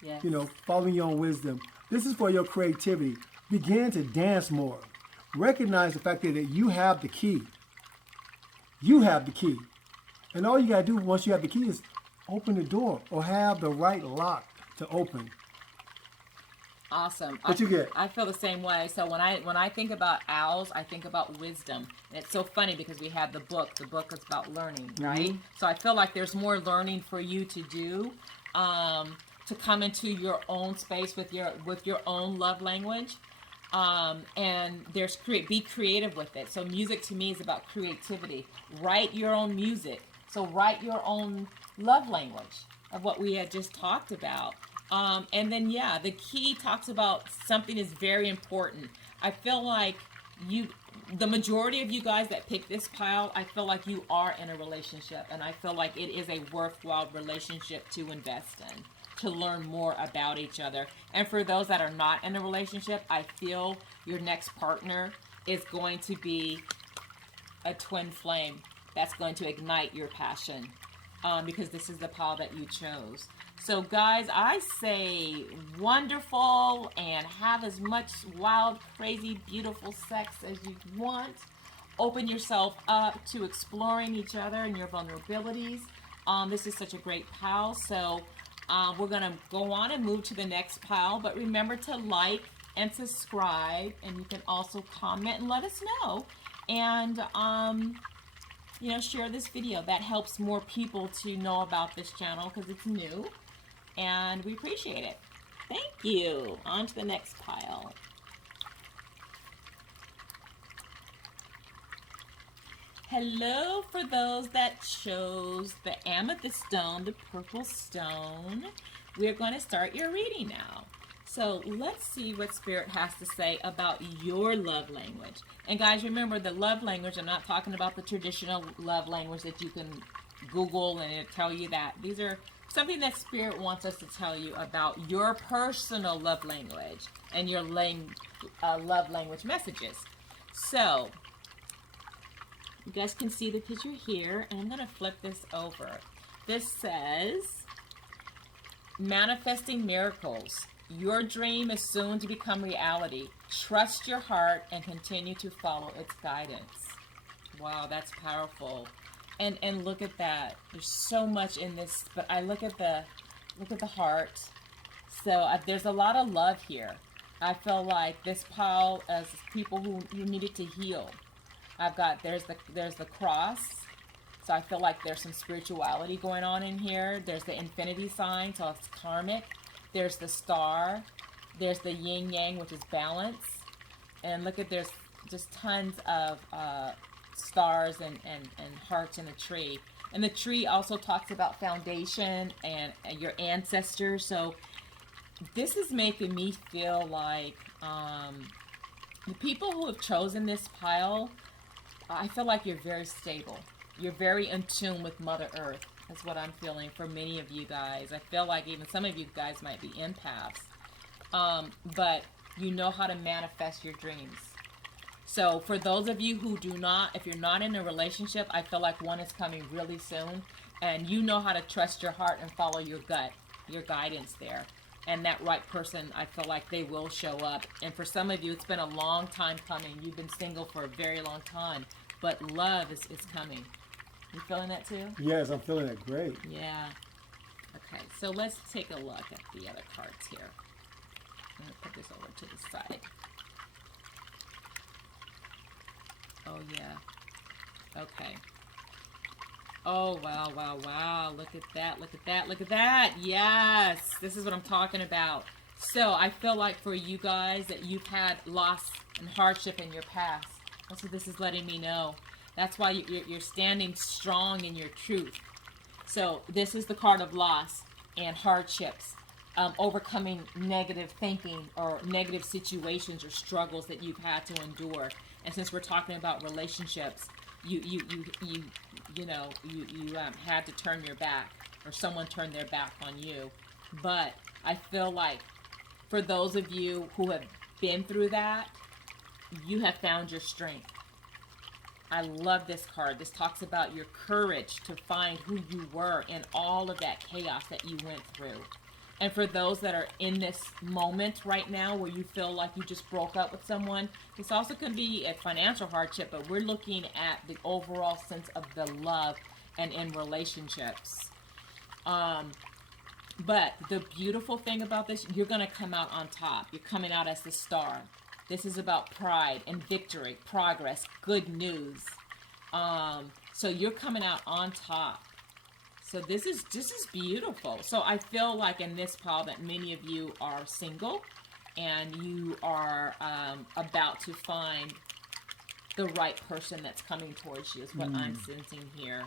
Yes. You know, following your own wisdom. This is for your creativity. Begin to dance more. Recognize the fact that you have the key. You have the key. And all you got to do once you have the key is open the door or have the right lock to open. Awesome. What you get? I feel the same way. So when I think about owls, I think about wisdom. And it's so funny because we have the book. The book is about learning, right? So I feel like there's more learning for you to do, to come into your own space with your own love language. And be creative with it. So music to me is about creativity. Write your own music. So write your own love language of what we had just talked about. And then, the key talks about something is very important. I feel like the majority of you guys that pick this pile, I feel like you are in a relationship. And I feel like it is a worthwhile relationship to invest in, to learn more about each other. And for those that are not in a relationship, I feel your next partner is going to be a twin flame that's going to ignite your passion, because this is the pile that you chose. So guys, I say wonderful and have as much wild, crazy, beautiful sex as you want. Open yourself up to exploring each other and your vulnerabilities. This is such a great pile. So we're going to go on and move to the next pile. But remember to like and subscribe. And you can also comment and let us know. And, share this video. That helps more people to know about this channel because it's new. And we appreciate it. Thank you. On to the next pile. Hello for those that chose the amethyst stone, the purple stone. We're going to start your reading now. So let's see what Spirit has to say about your love language. And guys, remember the love language, I'm not talking about the traditional love language that you can Google and it'll tell you that. These are something that Spirit wants us to tell you about your personal love language and your love language messages. So you guys can see the picture here, and I'm going to flip this over. This says, manifesting miracles. Your dream is soon to become reality. Trust your heart and continue to follow its guidance. Wow, that's powerful. And look at that. There's so much in this, but I look at the heart. So there's a lot of love here. I feel like this pile as people who needed to heal. There's the cross, so I feel like there's some spirituality going on in here. There's the infinity sign, so it's karmic. There's the star. There's the yin yang, which is balance. And look at, there's just tons of stars and hearts in the tree. And the tree also talks about foundation and your ancestors. So this is making me feel like the people who have chosen this pile, I feel like you're very stable. You're very in tune with Mother Earth. That's what I'm feeling for many of you guys. I feel like even some of you guys might be empaths. But you know how to manifest your dreams. So for those of you who do not, if you're not in a relationship, I feel like one is coming really soon. And you know how to trust your heart and follow your gut, your guidance there. And that right person, I feel like they will show up. And for some of you, it's been a long time coming. You've been single for a very long time. But love is coming. You feeling that too? Yes, I'm feeling it great. Yeah. Okay, so let's take a look at the other cards here. I'm going to put this over to the side. Oh, yeah. Okay. Oh, wow, wow, wow. Look at that, look at that, look at that. Yes, this is what I'm talking about. So I feel like for you guys that you've had loss and hardship in your past. That's what this is letting me know. That's why you're standing strong in your truth. So this is the card of loss and hardships, overcoming negative thinking or negative situations or struggles that you've had to endure. And since we're talking about relationships, you had to turn your back, or someone turned their back on you. But I feel like for those of you who have been through that, you have found your strength. I love this card. This talks about your courage to find who you were in all of that chaos that you went through. And for those that are in this moment right now where you feel like you just broke up with someone, this also could be a financial hardship, but we're looking at the overall sense of the love and in relationships. But the beautiful thing about this, you're going to come out on top. You're coming out as the star. This is about pride and victory, progress, good news. So you're coming out on top. So this is beautiful. So I feel like in this pile that many of you are single and you are about to find the right person that's coming towards you is what I'm sensing here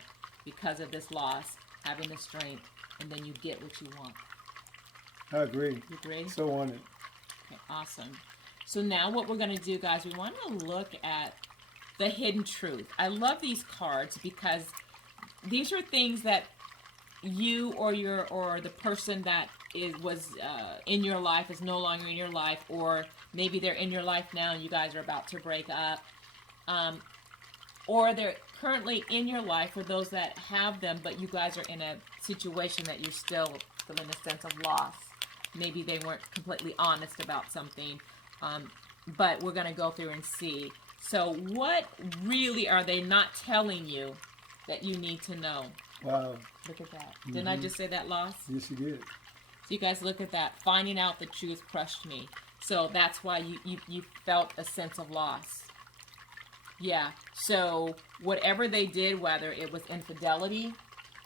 because of this loss, having the strength, and then you get what you want. I agree. You agree? So on it. Okay, awesome. So now what we're going to do, guys, we want to look at the hidden truth. I love these cards because these are things that you or the person that was in your life is no longer in your life, or maybe they're in your life now and you guys are about to break up, or they're currently in your life for those that have them, but you guys are in a situation that you're still feeling a sense of loss. Maybe they weren't completely honest about something, but we're going to go through and see. So what really are they not telling you that you need to know? Wow. Look at that. Didn't I just say that, loss? Yes, you did. So you guys look at that. Finding out the truth crushed me. So that's why you felt a sense of loss. Yeah. So whatever they did, whether it was infidelity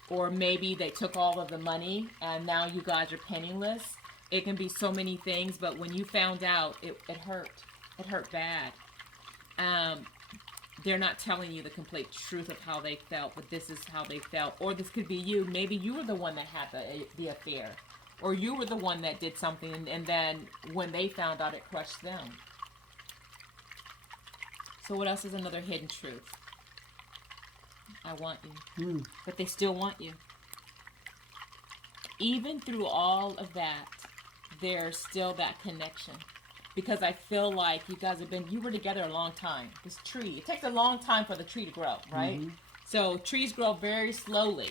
or maybe they took all of the money and now you guys are penniless, it can be so many things, but when you found out, it hurt. It hurt bad. They're not telling you the complete truth of how they felt, but this is how they felt. Or this could be you. Maybe you were the one that had the affair. Or you were the one that did something, and then when they found out, it crushed them. So what else is another hidden truth? I want you. But they still want you. Even through all of that, there's still that connection. Because I feel like you guys you were together a long time. This tree, it takes a long time for the tree to grow, right? So trees grow very slowly.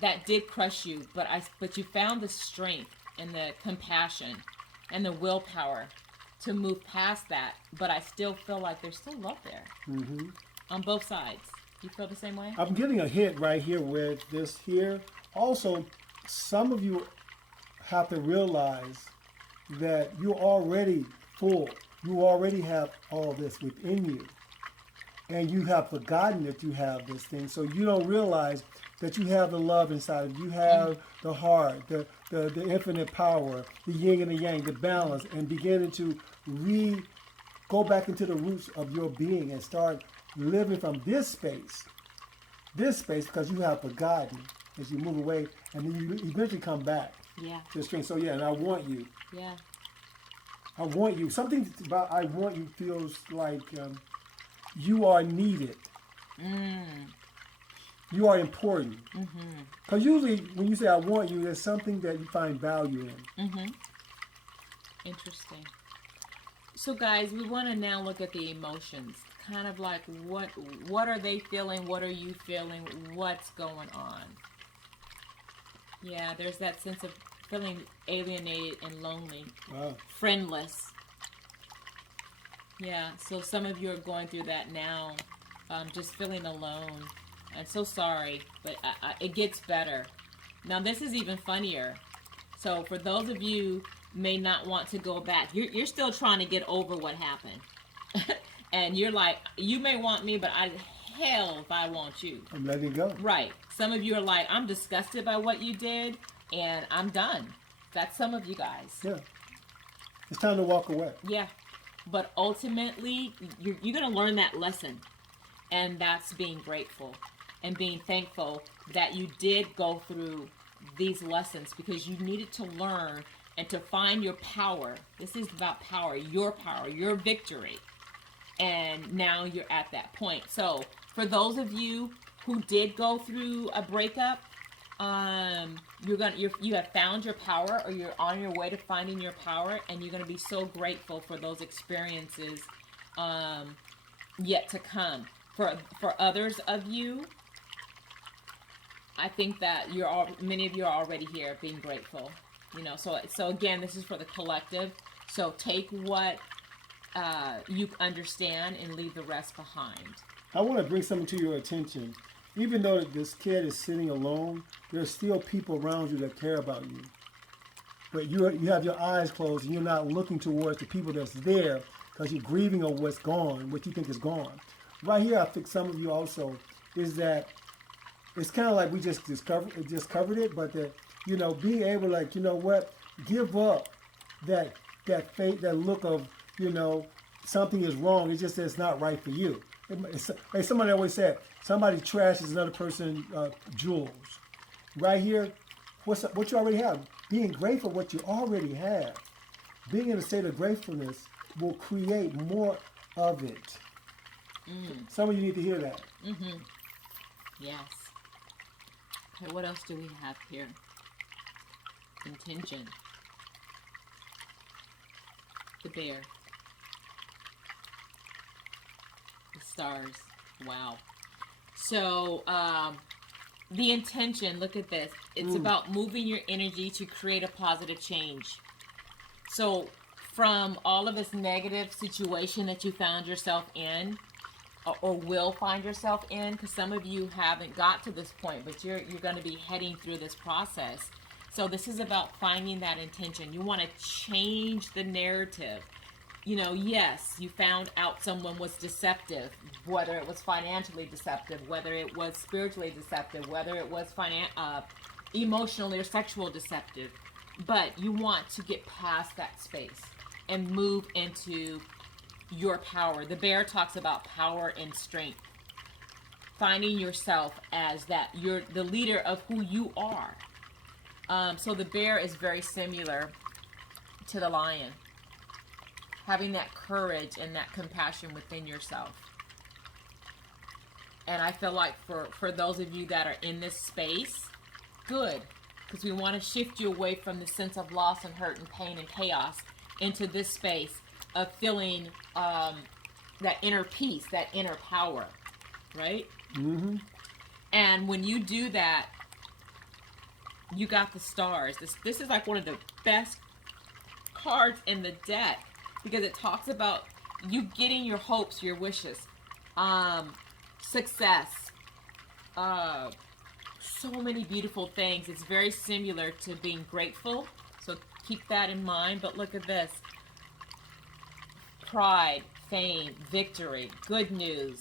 That did crush you, but you found the strength and the compassion and the willpower to move past that. But I still feel like there's still love there on both sides. You feel the same way? I'm getting a hint right here with this here. Also, some of you have to realize that you're already full. You already have all this within you. And you have forgotten that you have this thing. So you don't realize that you have the love inside of you. You have the heart, the infinite power, the yin and the yang, the balance, and beginning to go back into the roots of your being and start living from this space because you have forgotten as you move away, and then you eventually come back to the string. So and I want you. Yeah. I want you. Something about I want you feels like you are needed. You are important. Because usually when you say I want you, there's something that you find value in. Interesting. So guys, we want to now look at the emotions. Kind of like what are they feeling? What are you feeling? What's going on? Yeah, there's that sense of feeling alienated and lonely. Friendless. Yeah, so some of you are going through that now. Just feeling alone. I'm so sorry, but it gets better. Now this is even funnier. So for those of you may not want to go back, you're still trying to get over what happened. And you're like, you may want me, but hell if I want you. I'm letting go. Right. Some of you are like, I'm disgusted by what you did, and I'm done. That's some of you guys. Yeah. It's time to walk away. Yeah. But ultimately, you're going to learn that lesson. And that's being grateful and being thankful that you did go through these lessons because you needed to learn and to find your power. This is about power, your victory. And now you're at that point. So for those of you who did go through a breakup, you have found your power, or you're on your way to finding your power, and you're going to be so grateful for those experiences yet to come. For others of you, I think that many of you are already here being grateful. So again, this is for the collective. So take what you understand and leave the rest behind. I want to bring something to your attention. Even though this kid is sitting alone, there's still people around you that care about you. But you have your eyes closed and you're not looking towards the people that's there because you're grieving over what's gone, what you think is gone. Right here, I think some of you also is that it's kind of like we just covered it, but that being able to give up that faith, that look of something is wrong. It's just that it's not right for you. Like somebody always said, somebody trashes another person's jewels. Right here, what you already have. Being grateful for what you already have. Being in a state of gratefulness will create more of it. Some of you need to hear that. Yes. Okay, what else do we have here? Intention. The bear. The stars. Wow. So, the intention, look at this. It's about moving your energy to create a positive change. So, from all of this negative situation that you found yourself in, or will find yourself in, because some of you haven't got to this point, but you're going to be heading through this process. So this is about finding that intention. You want to change the narrative. Yes, you found out someone was deceptive, whether it was financially deceptive, whether it was spiritually deceptive, whether it was emotionally or sexual deceptive. but you want to get past that space and move into your power. The bear talks about power and strength. Finding yourself as that you're the leader of who you are. So the bear is very similar to the lion. Having that courage and that compassion within yourself. And I feel like for those of you that are in this space, good. Because we want to shift you away from the sense of loss and hurt and pain and chaos into this space of feeling that inner peace, that inner power. Right? Mm-hmm. And when you do that, you got the stars. This is like one of the best cards in the deck because it talks about you getting your hopes, your wishes, success, so many beautiful things. It's very similar to being grateful, so keep that in mind. But look at this: pride, fame, victory, good news,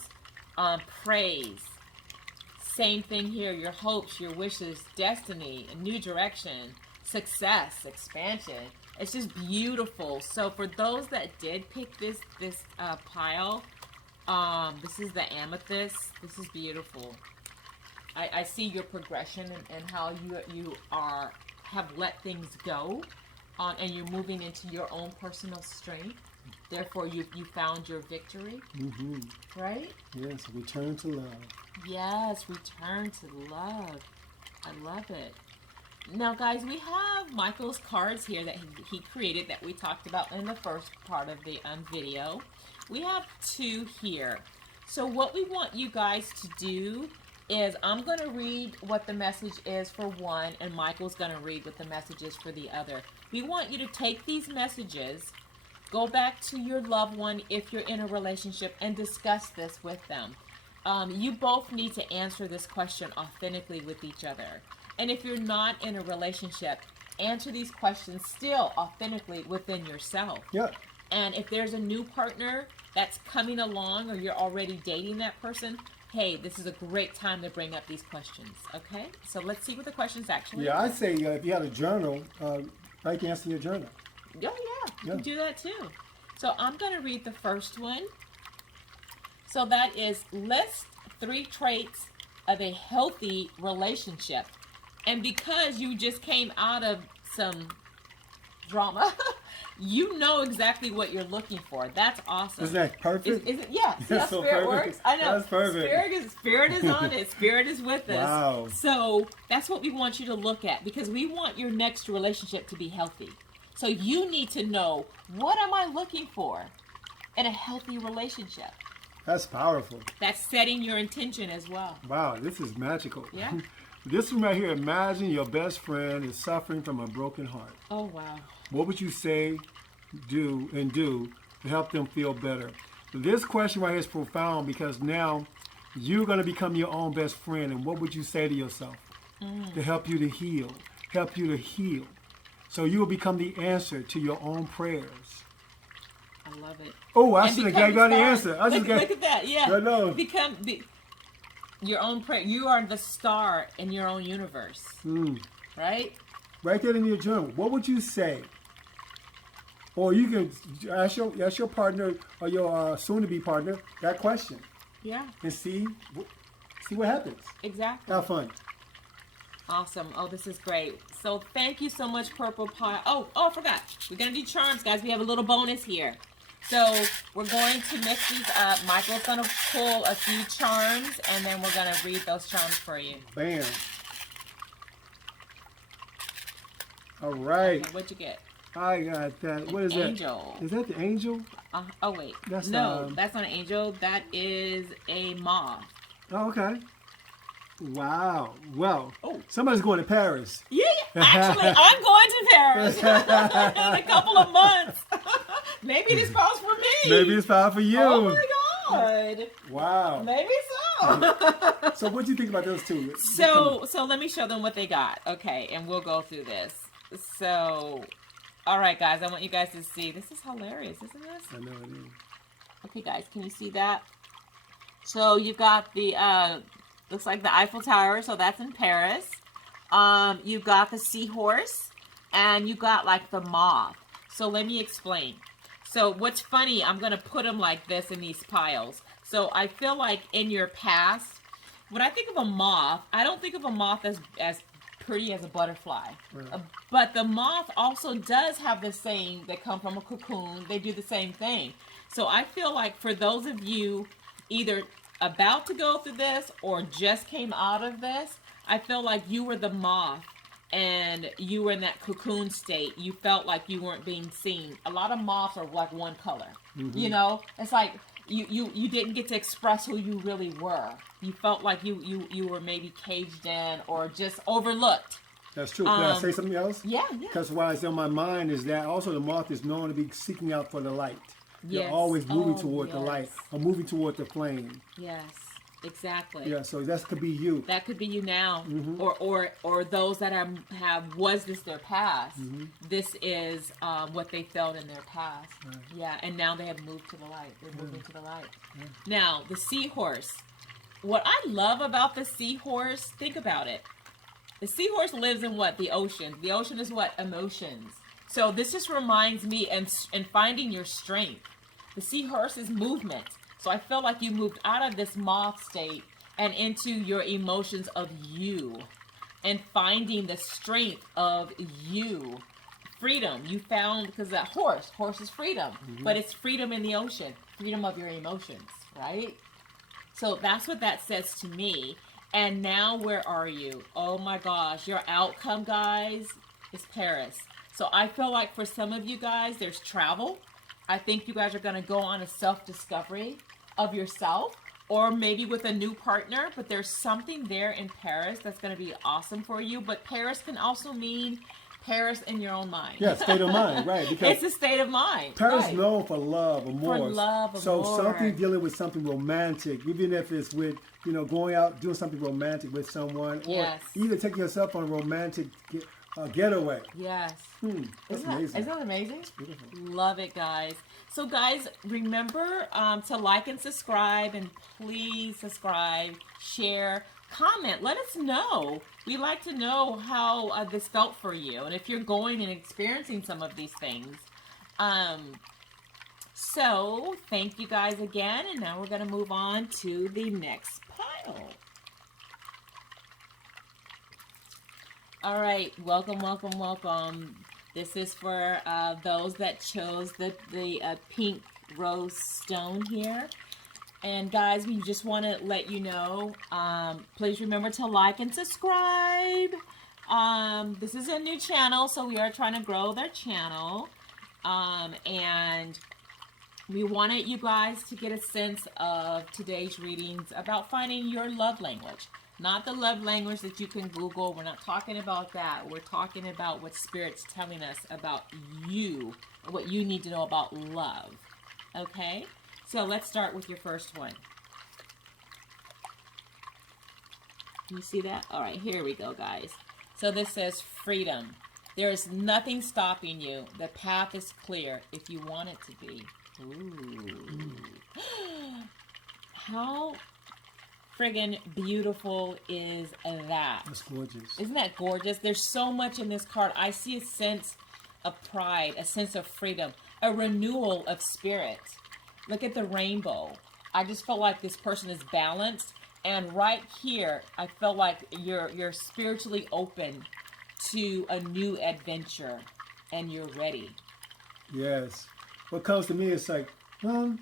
praise. Same thing here: your hopes, your wishes, destiny, a new direction, success, expansion. It's just beautiful. So for those that did pick this pile, this is the Amethyst. This is beautiful. I see your progression and how you have let things go, and you're moving into your own personal strength. Therefore, you found your victory. Mm-hmm. Right? Yes, return to love. Yes, return to love. I love it. Now, guys, we have Michael's cards here that he created that we talked about in the first part of the video. We have 2 here. So what we want you guys to do is I'm going to read what the message is for one, and Michael's going to read what the message is for the other. We want you to take these messages, go back to your loved one if you're in a relationship, and discuss this with them. You both need to answer this question authentically with each other. And if you're not in a relationship, answer these questions still authentically within yourself. Yeah. And if there's a new partner that's coming along or you're already dating that person, hey, this is a great time to bring up these questions. Okay? So let's see what the questions actually Yeah, are. I'd say if you had a journal, write the answer in your journal. Oh, yeah. You can do that too. So I'm going to read the first one. So that is list 3 traits of a healthy relationship. And because you just came out of some drama, you know exactly what you're looking for. That's awesome. Isn't that perfect? Is it? Yeah. See how So Spirit perfect. works? I know. That's perfect. Spirit is on it. Spirit is with us. Wow. So that's what we want you to look at because we want your next relationship to be healthy. So you need to know, what am I looking for in a healthy relationship? That's powerful. That's setting your intention as well. Wow, this is magical. Yeah. This one right here, imagine your best friend is suffering from a broken heart. Oh, wow. What would you say, do to help them feel better? This question right here is profound because now you're going to become your own best friend. And what would you say to yourself to help you to heal? Help you to heal. So you will become the answer to your own prayers. I love it. Oh, I should have got the answer. Look at that. Yeah. I know. Become your own prayer. You are the star in your own universe. Right? Write that in your journal. What would you say? Or you can ask your partner or your soon-to-be partner that question. Yeah. And see what happens. Exactly. Have fun. Awesome. Oh, this is great. So thank you so much, Purple Pie. Oh, I forgot. We're going to do charms, guys. We have a little bonus here. So we're going to mix these up. Michael's going to pull a few charms, and then we're going to read those charms for you. Bam. All right. Okay, what'd you get? I got that. What is that? Angel. Is that the angel? Oh, wait. That's, no, that's not an angel. That is a moth. Oh, okay. Wow. Well, Oh. somebody's going to Paris. Yeah. Actually, I'm going to Paris in a couple of months. Maybe this calls for me. Maybe it's time for you. Oh, my God. Wow. Maybe so. So what do you think about those two? So let me show them what they got. Okay, and we'll go through this. So, all right, guys, I want you guys to see. This is hilarious, isn't this? I know it is. Okay, guys, can you see that? So you've got the, looks like the Eiffel Tower, so that's in Paris. You've got the seahorse, and you got like the moth. So let me explain. So what's funny, I'm going to put them like this in these piles. So I feel like in your past, when I think of a moth, I don't think of a moth as pretty as a butterfly. Right. But the moth also does have the same, they come from a cocoon, they do the same thing. So I feel like for those of you either about to go through this or just came out of this, I feel like you were the moth and you were in that cocoon state. You felt like you weren't being seen. A lot of moths are like one color. Mm-hmm. You know, it's like you didn't get to express who you really were. You felt like you were maybe caged in or just overlooked. That's true. Can I say something else? Yeah. Because what's on my mind is that also the moth is known to be seeking out for the light. You're Yes. always moving Oh, toward the light yes. or moving toward the flame. Yes, exactly. Yeah, so that could be you. That could be you now, Mhm. or those that have was this their past. Mhm. This is what they felt in their past. Right. Yeah, and now they have moved to the light. They're moving to the light. Now the seahorse. What I love about the seahorse, think about it. The seahorse lives in what? The ocean. The ocean is what? Emotions. So this just reminds me and finding your strength. The seahorse is movement. So I feel like you moved out of this moth state and into your emotions of you and finding the strength of you. Freedom. You found, because that horse is freedom, but it's freedom in the ocean, freedom of your emotions, right? So that's what that says to me. And now where are you? Oh my gosh, your outcome, guys, is Paris. So I feel like for some of you guys, there's travel. I think you guys are going to go on a self-discovery of yourself or maybe with a new partner, but there's something there in Paris that's going to be awesome for you. But Paris can also mean Paris in your own mind. Yeah, state of mind, right. Because it's a state of mind. Paris right. is known for love, amour. For love, so amour. something dealing with something romantic, even if it's with, going out, doing something romantic with someone, or Yes. even taking yourself on a romantic getaway. Yes. That's amazing. Isn't that amazing? It's beautiful. Love it, guys. So, guys, remember to like and subscribe, and please subscribe, share, comment. Let us know. We like to know how this felt for you, and if you're going and experiencing some of these things. So, thank you guys again, and now we're going to move on to the next pile. All right, welcome. This is for those that chose the pink rose stone here. And guys, we just want to let you know, please remember to like and subscribe. This is a new channel, so we are trying to grow their channel. And we wanted you guys to get a sense of today's readings about finding your love language. Not the love language that you can Google. We're not talking about that. We're talking about what Spirit's telling us about you, what you need to know about love. Okay? So let's start with your first one. You see that? All right, here we go, guys. So this says freedom. There is nothing stopping you. The path is clear if you want it to be. Ooh. How friggin' beautiful is that? That's gorgeous. Isn't that gorgeous? There's so much in this card. I see a sense of pride, a sense of freedom, a renewal of spirit. Look at the rainbow. I just felt like this person is balanced, and right here, I felt like you're spiritually open to a new adventure, and you're ready. Yes. What comes to me is like, I want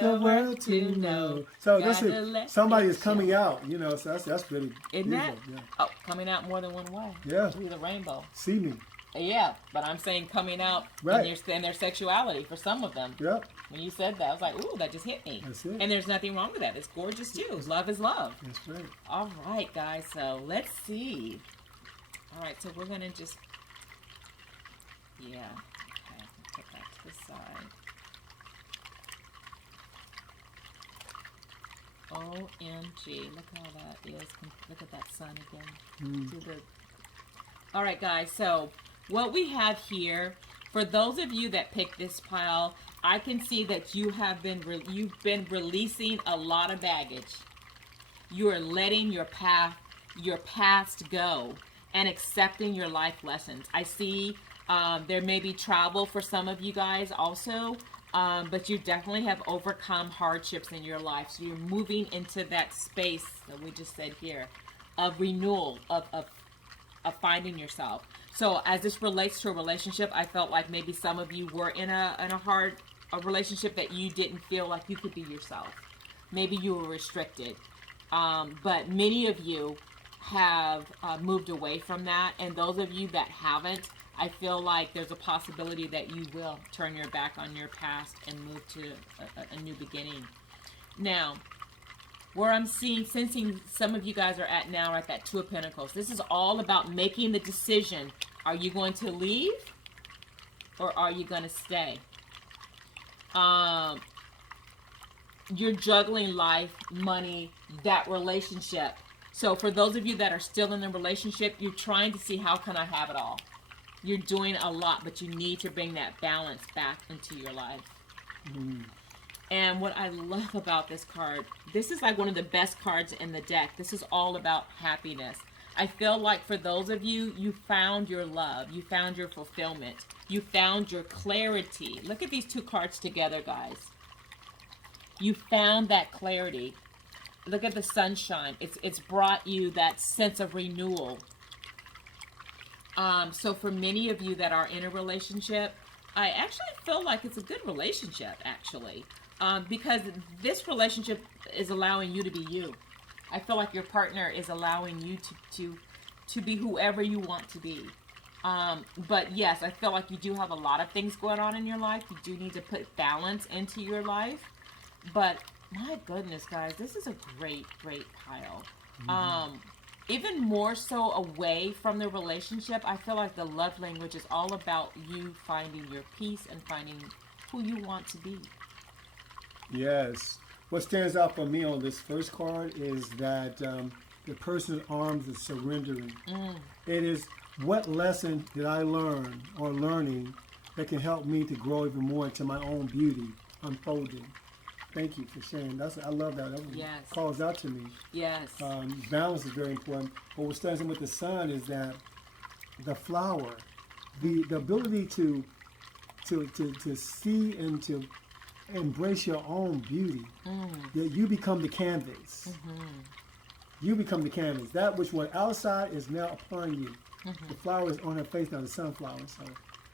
the world to know. So Gotta listen, let somebody it is coming show. out, so that's really Isn't that? beautiful. Yeah. Oh, coming out more than one way. Yeah. Through the rainbow. See me. Yeah, but I'm saying coming out Right. in their sexuality for some of them. Yep. When you said that, I was like, ooh, that just hit me. That's it. And there's nothing wrong with that. It's gorgeous too. Love is love. That's right. All right, guys. So let's see. All right, so we're going to just, yeah. Okay, put that to the side. OMG. Look how that is. Look at that sun again. To the... All right, guys. So what we have here, for those of you that picked this pile, I can see that you have you've been releasing a lot of baggage. You are letting your past go. and accepting your life lessons. I see there may be travel for some of you guys also, but you definitely have overcome hardships in your life. So you're moving into that space that we just said here of renewal, of finding yourself. So as this relates to a relationship, I felt like maybe some of you were in a hard relationship that you didn't feel like you could be yourself. Maybe you were restricted. But many of you have moved away from that. And those of you that haven't, I feel like there's a possibility that you will turn your back on your past and move to a new beginning. Now, where I'm sensing some of you guys are at now are at that Two of Pentacles. This is all about making the decision. Are you going to leave or are you going to stay? You're juggling life, money, that relationship. So for those of you that are still in the relationship, you're trying to see, how can I have it all? You're doing a lot, but you need to bring that balance back into your life. And what I love about this card, this is like one of the best cards in the deck. This is all about happiness. I feel like for those of you, you found your love. You found your fulfillment. You found your clarity. Look at these two cards together, guys. You found that clarity. Look at the sunshine. It's brought you that sense of renewal. So for many of you that are in a relationship, I actually feel like it's a good relationship, actually. Because this relationship is allowing you to be you. I feel like your partner is allowing you to be whoever you want to be. But yes, I feel like you do have a lot of things going on in your life. You do need to put balance into your life. But my goodness, guys, this is a great, great pile. Even more so away from the relationship, I feel like the love language is all about you finding your peace and finding who you want to be. Yes. What stands out for me on this first card is that the person's arms is surrendering. It is, what lesson did I learn or learning that can help me to grow even more into my own beauty unfolding? Thank you for sharing. I love that. That Yes. calls out to me. Yes. Balance is very important. But what stands in with the sun is that the flower, the ability to see and to embrace your own beauty. That you become the canvas. You become the canvas. That which went outside is now upon you. The flower is on her face now, the sunflower. So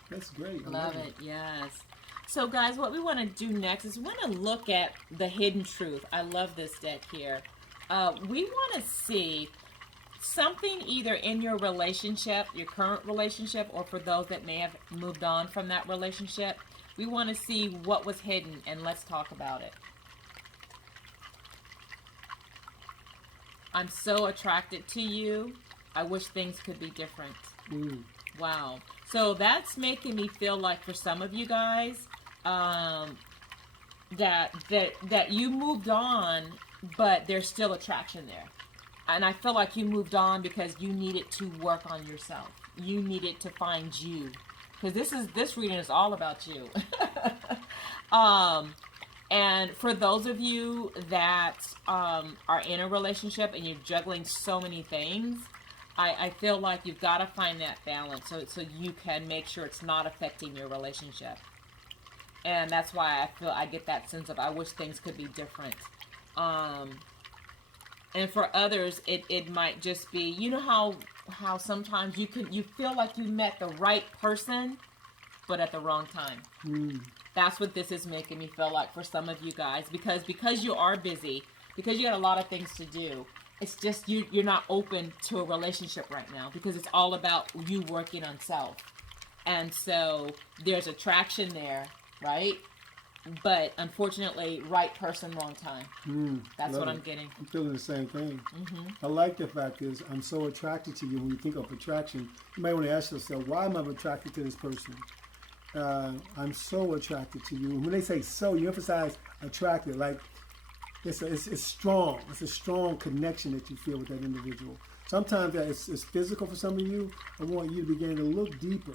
that's great. Love it. Yes. So guys, what we want to do next is we want to look at the hidden truth. I love this deck here. We want to see something either in your relationship, your current relationship, or for those that may have moved on from that relationship. We want to see what was hidden, and let's talk about it. I'm so attracted to you. I wish things could be different. Wow. So that's making me feel like for some of you guys, that you moved on, but there's still attraction there. And I feel like you moved on because you needed to work on yourself. You needed to find you. Because this reading is all about you. And for those of you that are in a relationship and you're juggling so many things, I feel like you've got to find that balance so you can make sure it's not affecting your relationship. And that's why I feel I get that sense of I wish things could be different. And for others, it might just be, you know how sometimes you feel like you met the right person, but at the wrong time. That's what this is making me feel like for some of you guys, because you are busy, because you got a lot of things to do. It's just you're not open to a relationship right now because it's all about you working on self. And so there's attraction there, right? But unfortunately, right person, wrong time. That's what I'm getting. I'm feeling the same thing. I like the fact is I'm so attracted to you. When you think of attraction, you might want to ask yourself, why am I attracted to this person? I'm so attracted to you. And when they say so, you emphasize attracted. Like it's strong. It's a strong connection that you feel with that individual. Sometimes that it's physical for some of you. I want you to begin to look deeper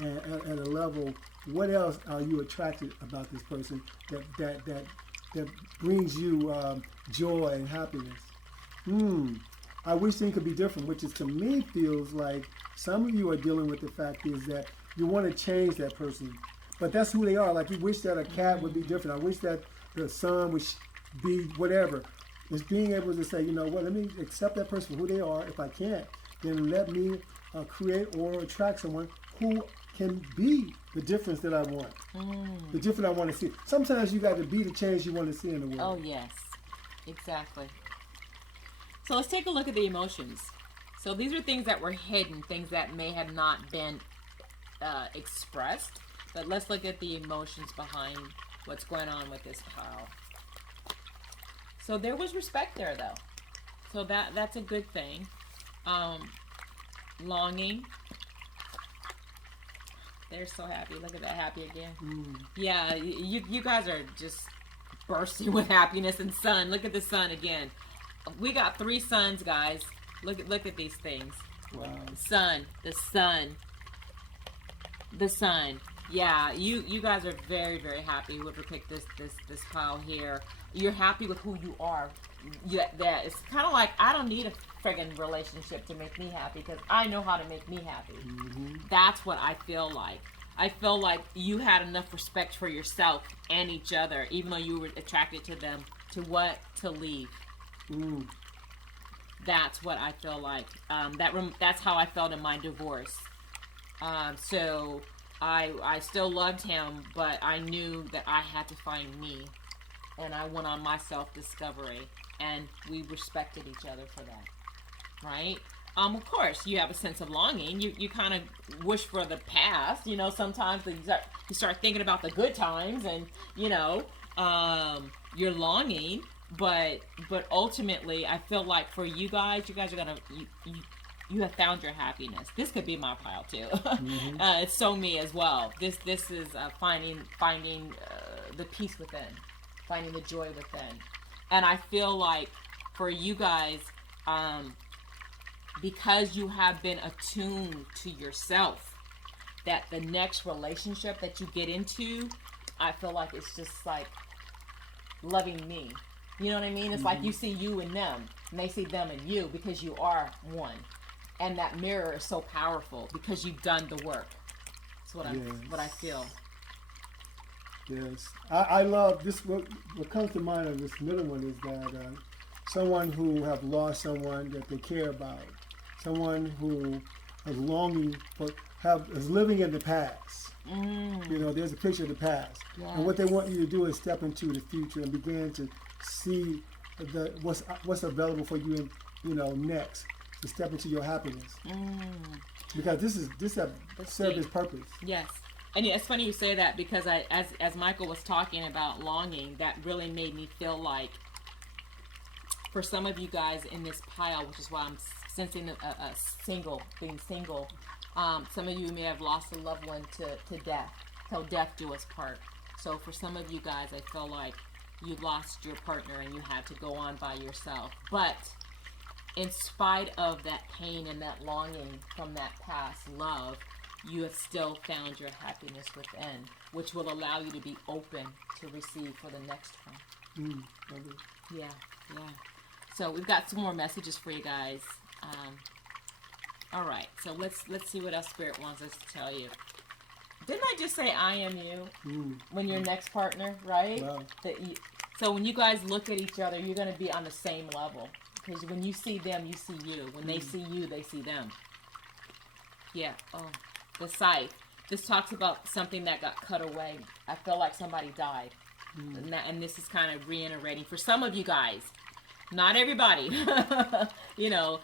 at a level. What else are you attracted about this person that brings you joy and happiness? I wish things could be different, which is to me feels like some of you are dealing with the fact is that you want to change that person, but that's who they are. Like you wish that a cat would be different. I wish that the son would be whatever. It's being able to say, you know what, let me accept that person for who they are. If I can't, then let me create or attract someone who can be the difference that I want, the difference I want to see. Sometimes you got to be the change you want to see in the world. Oh, yes, exactly. So let's take a look at the emotions. So these are things that were hidden, things that may have not been expressed, but let's look at the emotions behind what's going on with this pile. So there was respect there, though. So that's a good thing. Longing. They're so happy. Look at that, happy again. Yeah, you guys are just bursting with happiness. And sun, look at the sun again. We got 3 suns, guys. Look at these things. Wow. Sun, the sun, the sun. Yeah, you guys are very, very happy. Whoever picked this pile here, you're happy with who you are. Yeah, that it's kind of like I don't need a friggin' relationship to make me happy because I know how to make me happy. That's what I feel like. I feel like you had enough respect for yourself and each other, even though you were attracted to them, to leave. That's what I feel like. That's how I felt in my divorce. So I still loved him, but I knew that I had to find me, and I went on my self-discovery, and we respected each other for that, right? Of course, you have a sense of longing. You kind of wish for the past. You know, sometimes you start thinking about the good times, and you know, you're longing. But ultimately, I feel like for you guys are gonna you have found your happiness. This could be my pile too. It's so me as well. This is finding the peace within, finding the joy within, and I feel like for you guys, because you have been attuned to yourself, that the next relationship that you get into, I feel like it's just like loving me. You know what I mean? It's like you see you in them, and they see them in you because you are one. And that mirror is so powerful because you've done the work. That's what I feel. Yes. I love this. What comes to mind of this middle one is that someone who have lost someone that they care about, someone who is longing for, is living in the past. You know, there's a picture of the past. Yes. And what they want you to do is step into the future and begin to see what's available for you, next, to step into your happiness. Because this has served its purpose. Yes. And it's funny you say that because as Michael was talking about longing, that really made me feel like for some of you guys in this pile, which is why I'm sensing being single, some of you may have lost a loved one to death, till death do us part. So for some of you guys, I feel like you lost your partner and you had to go on by yourself. But in spite of that pain and that longing from that past love, you have still found your happiness within, which will allow you to be open to receive for the next one. Yeah. So we've got some more messages for you guys. All right, so let's see what else Spirit wants us to tell you. Didn't I just say I am you when your next partner, right? Wow. So when you guys look at each other, you're going to be on the same level. Because when you see them, you see you. When they see you, they see them. Yeah. Oh, the scythe. This talks about something that got cut away. I feel like somebody died. And this is kind of reiterating for some of you guys. Not everybody.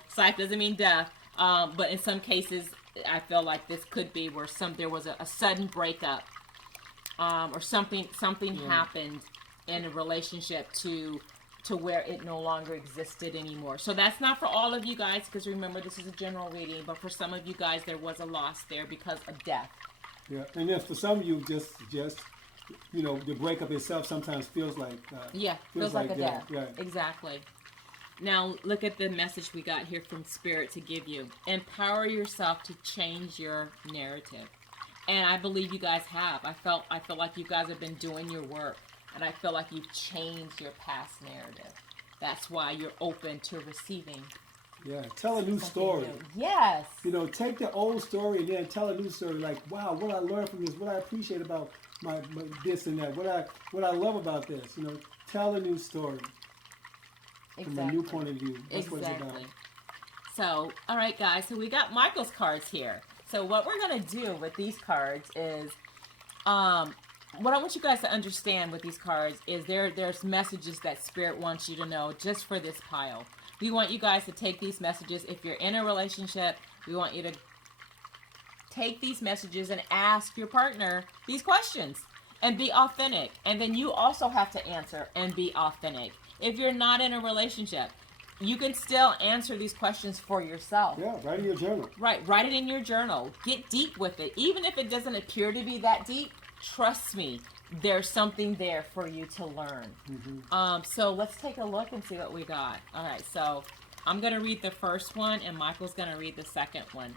Scythe doesn't mean death. But in some cases, I feel like this could be where there was a sudden breakup, or something happened in a relationship to where it no longer existed anymore. So that's not for all of you guys, because remember, this is a general reading, but for some of you guys, there was a loss there because of death. Yeah, and then for some of you, just the breakup itself sometimes feels like feels like a death. Right. Exactly. Now, look at the message we got here from Spirit to give you. Empower yourself to change your narrative. And I believe you guys have. I feel like you guys have been doing your work. And I feel like you've changed your past narrative. That's why you're open to receiving Yeah, tell a new story. Yes. You know, take the old story and then tell a new story. Like, wow, what I learned from this, what I appreciate about my this and that, what I love about this. You know, tell a new story from a new point of view. That's what it's about. So, all right, guys. So we got Michael's cards here. So what we're gonna do with these cards is, what I want you guys to understand with these cards is there's messages that Spirit wants you to know just for this pile. We want you guys to take these messages. If you're in a relationship, we want you to take these messages and ask your partner these questions and be authentic. And then you also have to answer and be authentic. If you're not in a relationship, you can still answer these questions for yourself. Yeah, write it in your journal. Right, write it in your journal. Get deep with it. Even if it doesn't appear to be that deep, trust me, there's something there for you to learn. So let's take a look and see what we got. All right, so I'm going to read the first one, and Michael's going to read the second one.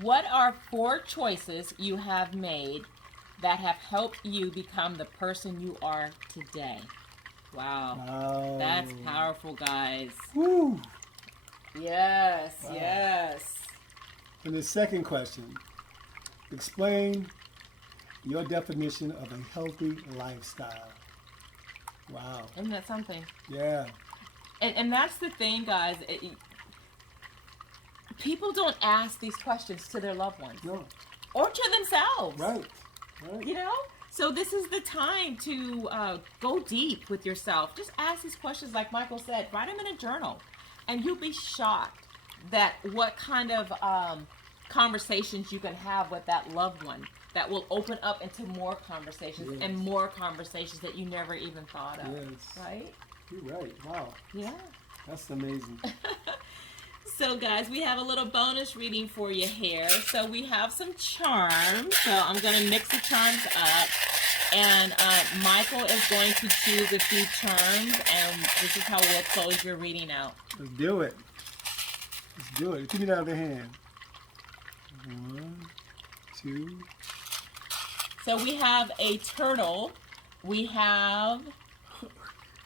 What are 4 choices you have made that have helped you become the person you are today? Wow. That's powerful, guys. Woo. Yes, yes. And the second question, explain your definition of a healthy lifestyle. Wow. Isn't that something? Yeah. And that's the thing, guys. People don't ask these questions to their loved ones. No. Or to themselves. Right. You know? So this is the time to go deep with yourself. Just ask these questions like Michael said. Write them in a journal. And you'll be shocked that what kind of conversations you can have with that loved one that will open up into more conversations and more conversations that you never even thought of. Yes. Right? You're right. Wow. Yeah. That's amazing. So guys, we have a little bonus reading for you here. So we have some charms. So I'm going to mix the charms up. And Michael is going to choose a few charms. And this is how we'll close your reading out. Let's do it. Let's do it. Take it out of the hand. 1, 2. So we have a turtle. We have...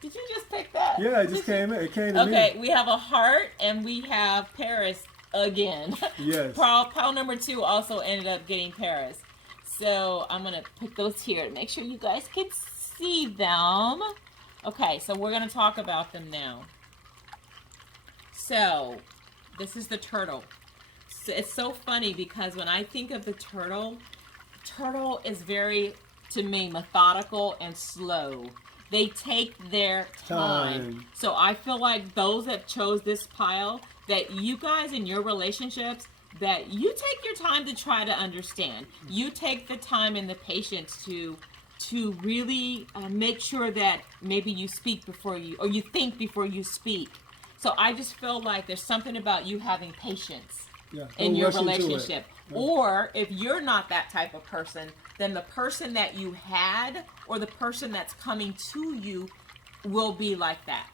Did you just pick that? Yeah, it just came in. It came to me. Okay, we have a heart and we have Paris again. Yes. Pile number 2 also ended up getting Paris. So I'm going to put those here to make sure you guys can see them. Okay, so we're going to talk about them now. So this is the turtle. So it's so funny because when I think of the turtle is very, to me, methodical and slow. They take their time. So I feel like those that chose this pile, that you guys in your relationships, that you take your time to try to understand. You take the time and the patience to really make sure that maybe you speak before you, or you think before you speak. So I just feel like there's something about you having patience in your relationship. Or if you're not that type of person, then the person that you had or the person that's coming to you will be like that.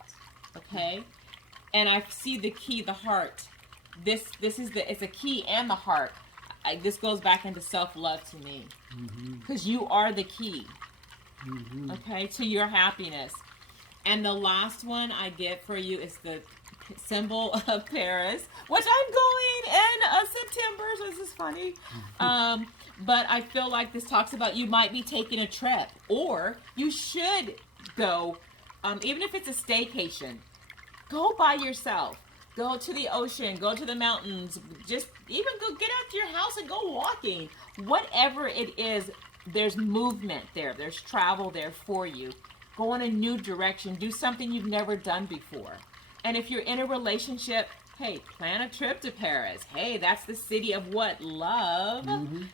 Okay? And I see the key, the heart. This is it's a key and the heart. This goes back into self-love to me. Because you are the key. Okay? To your happiness. And the last one I get for you is the symbol of Paris, which I'm going in September, so this is funny. But I feel like this talks about you might be taking a trip, or you should go, even if it's a staycation, go by yourself. Go to the ocean, go to the mountains, just even go get out to your house and go walking. Whatever it is, there's movement there. There's travel there for you. Go in a new direction. Do something you've never done before. And if you're in a relationship, hey, plan a trip to Paris. Hey, that's the city of what? Love.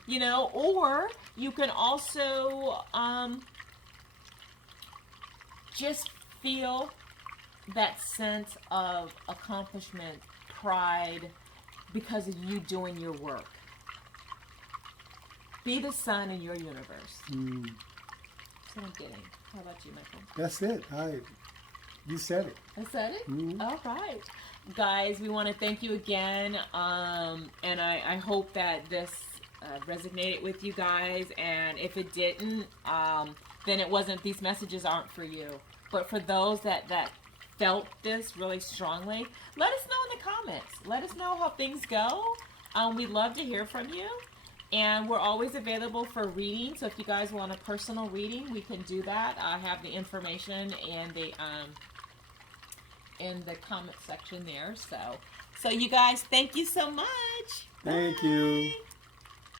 You know, or you can also just feel that sense of accomplishment, pride, because of you doing your work. Be the sun in your universe. That's what I'm getting. How about you, Michael? That's it. You said it. I said it? All right. Guys, we want to thank you again. And I hope that this resonated with you guys. And if it didn't, then it wasn't, these messages aren't for you. But for those that felt this really strongly, let us know in the comments. Let us know how things go. We'd love to hear from you. And we're always available for reading. So if you guys want a personal reading, we can do that. I have the information in the comment section there. So you guys, thank you so much. Thank Bye. you.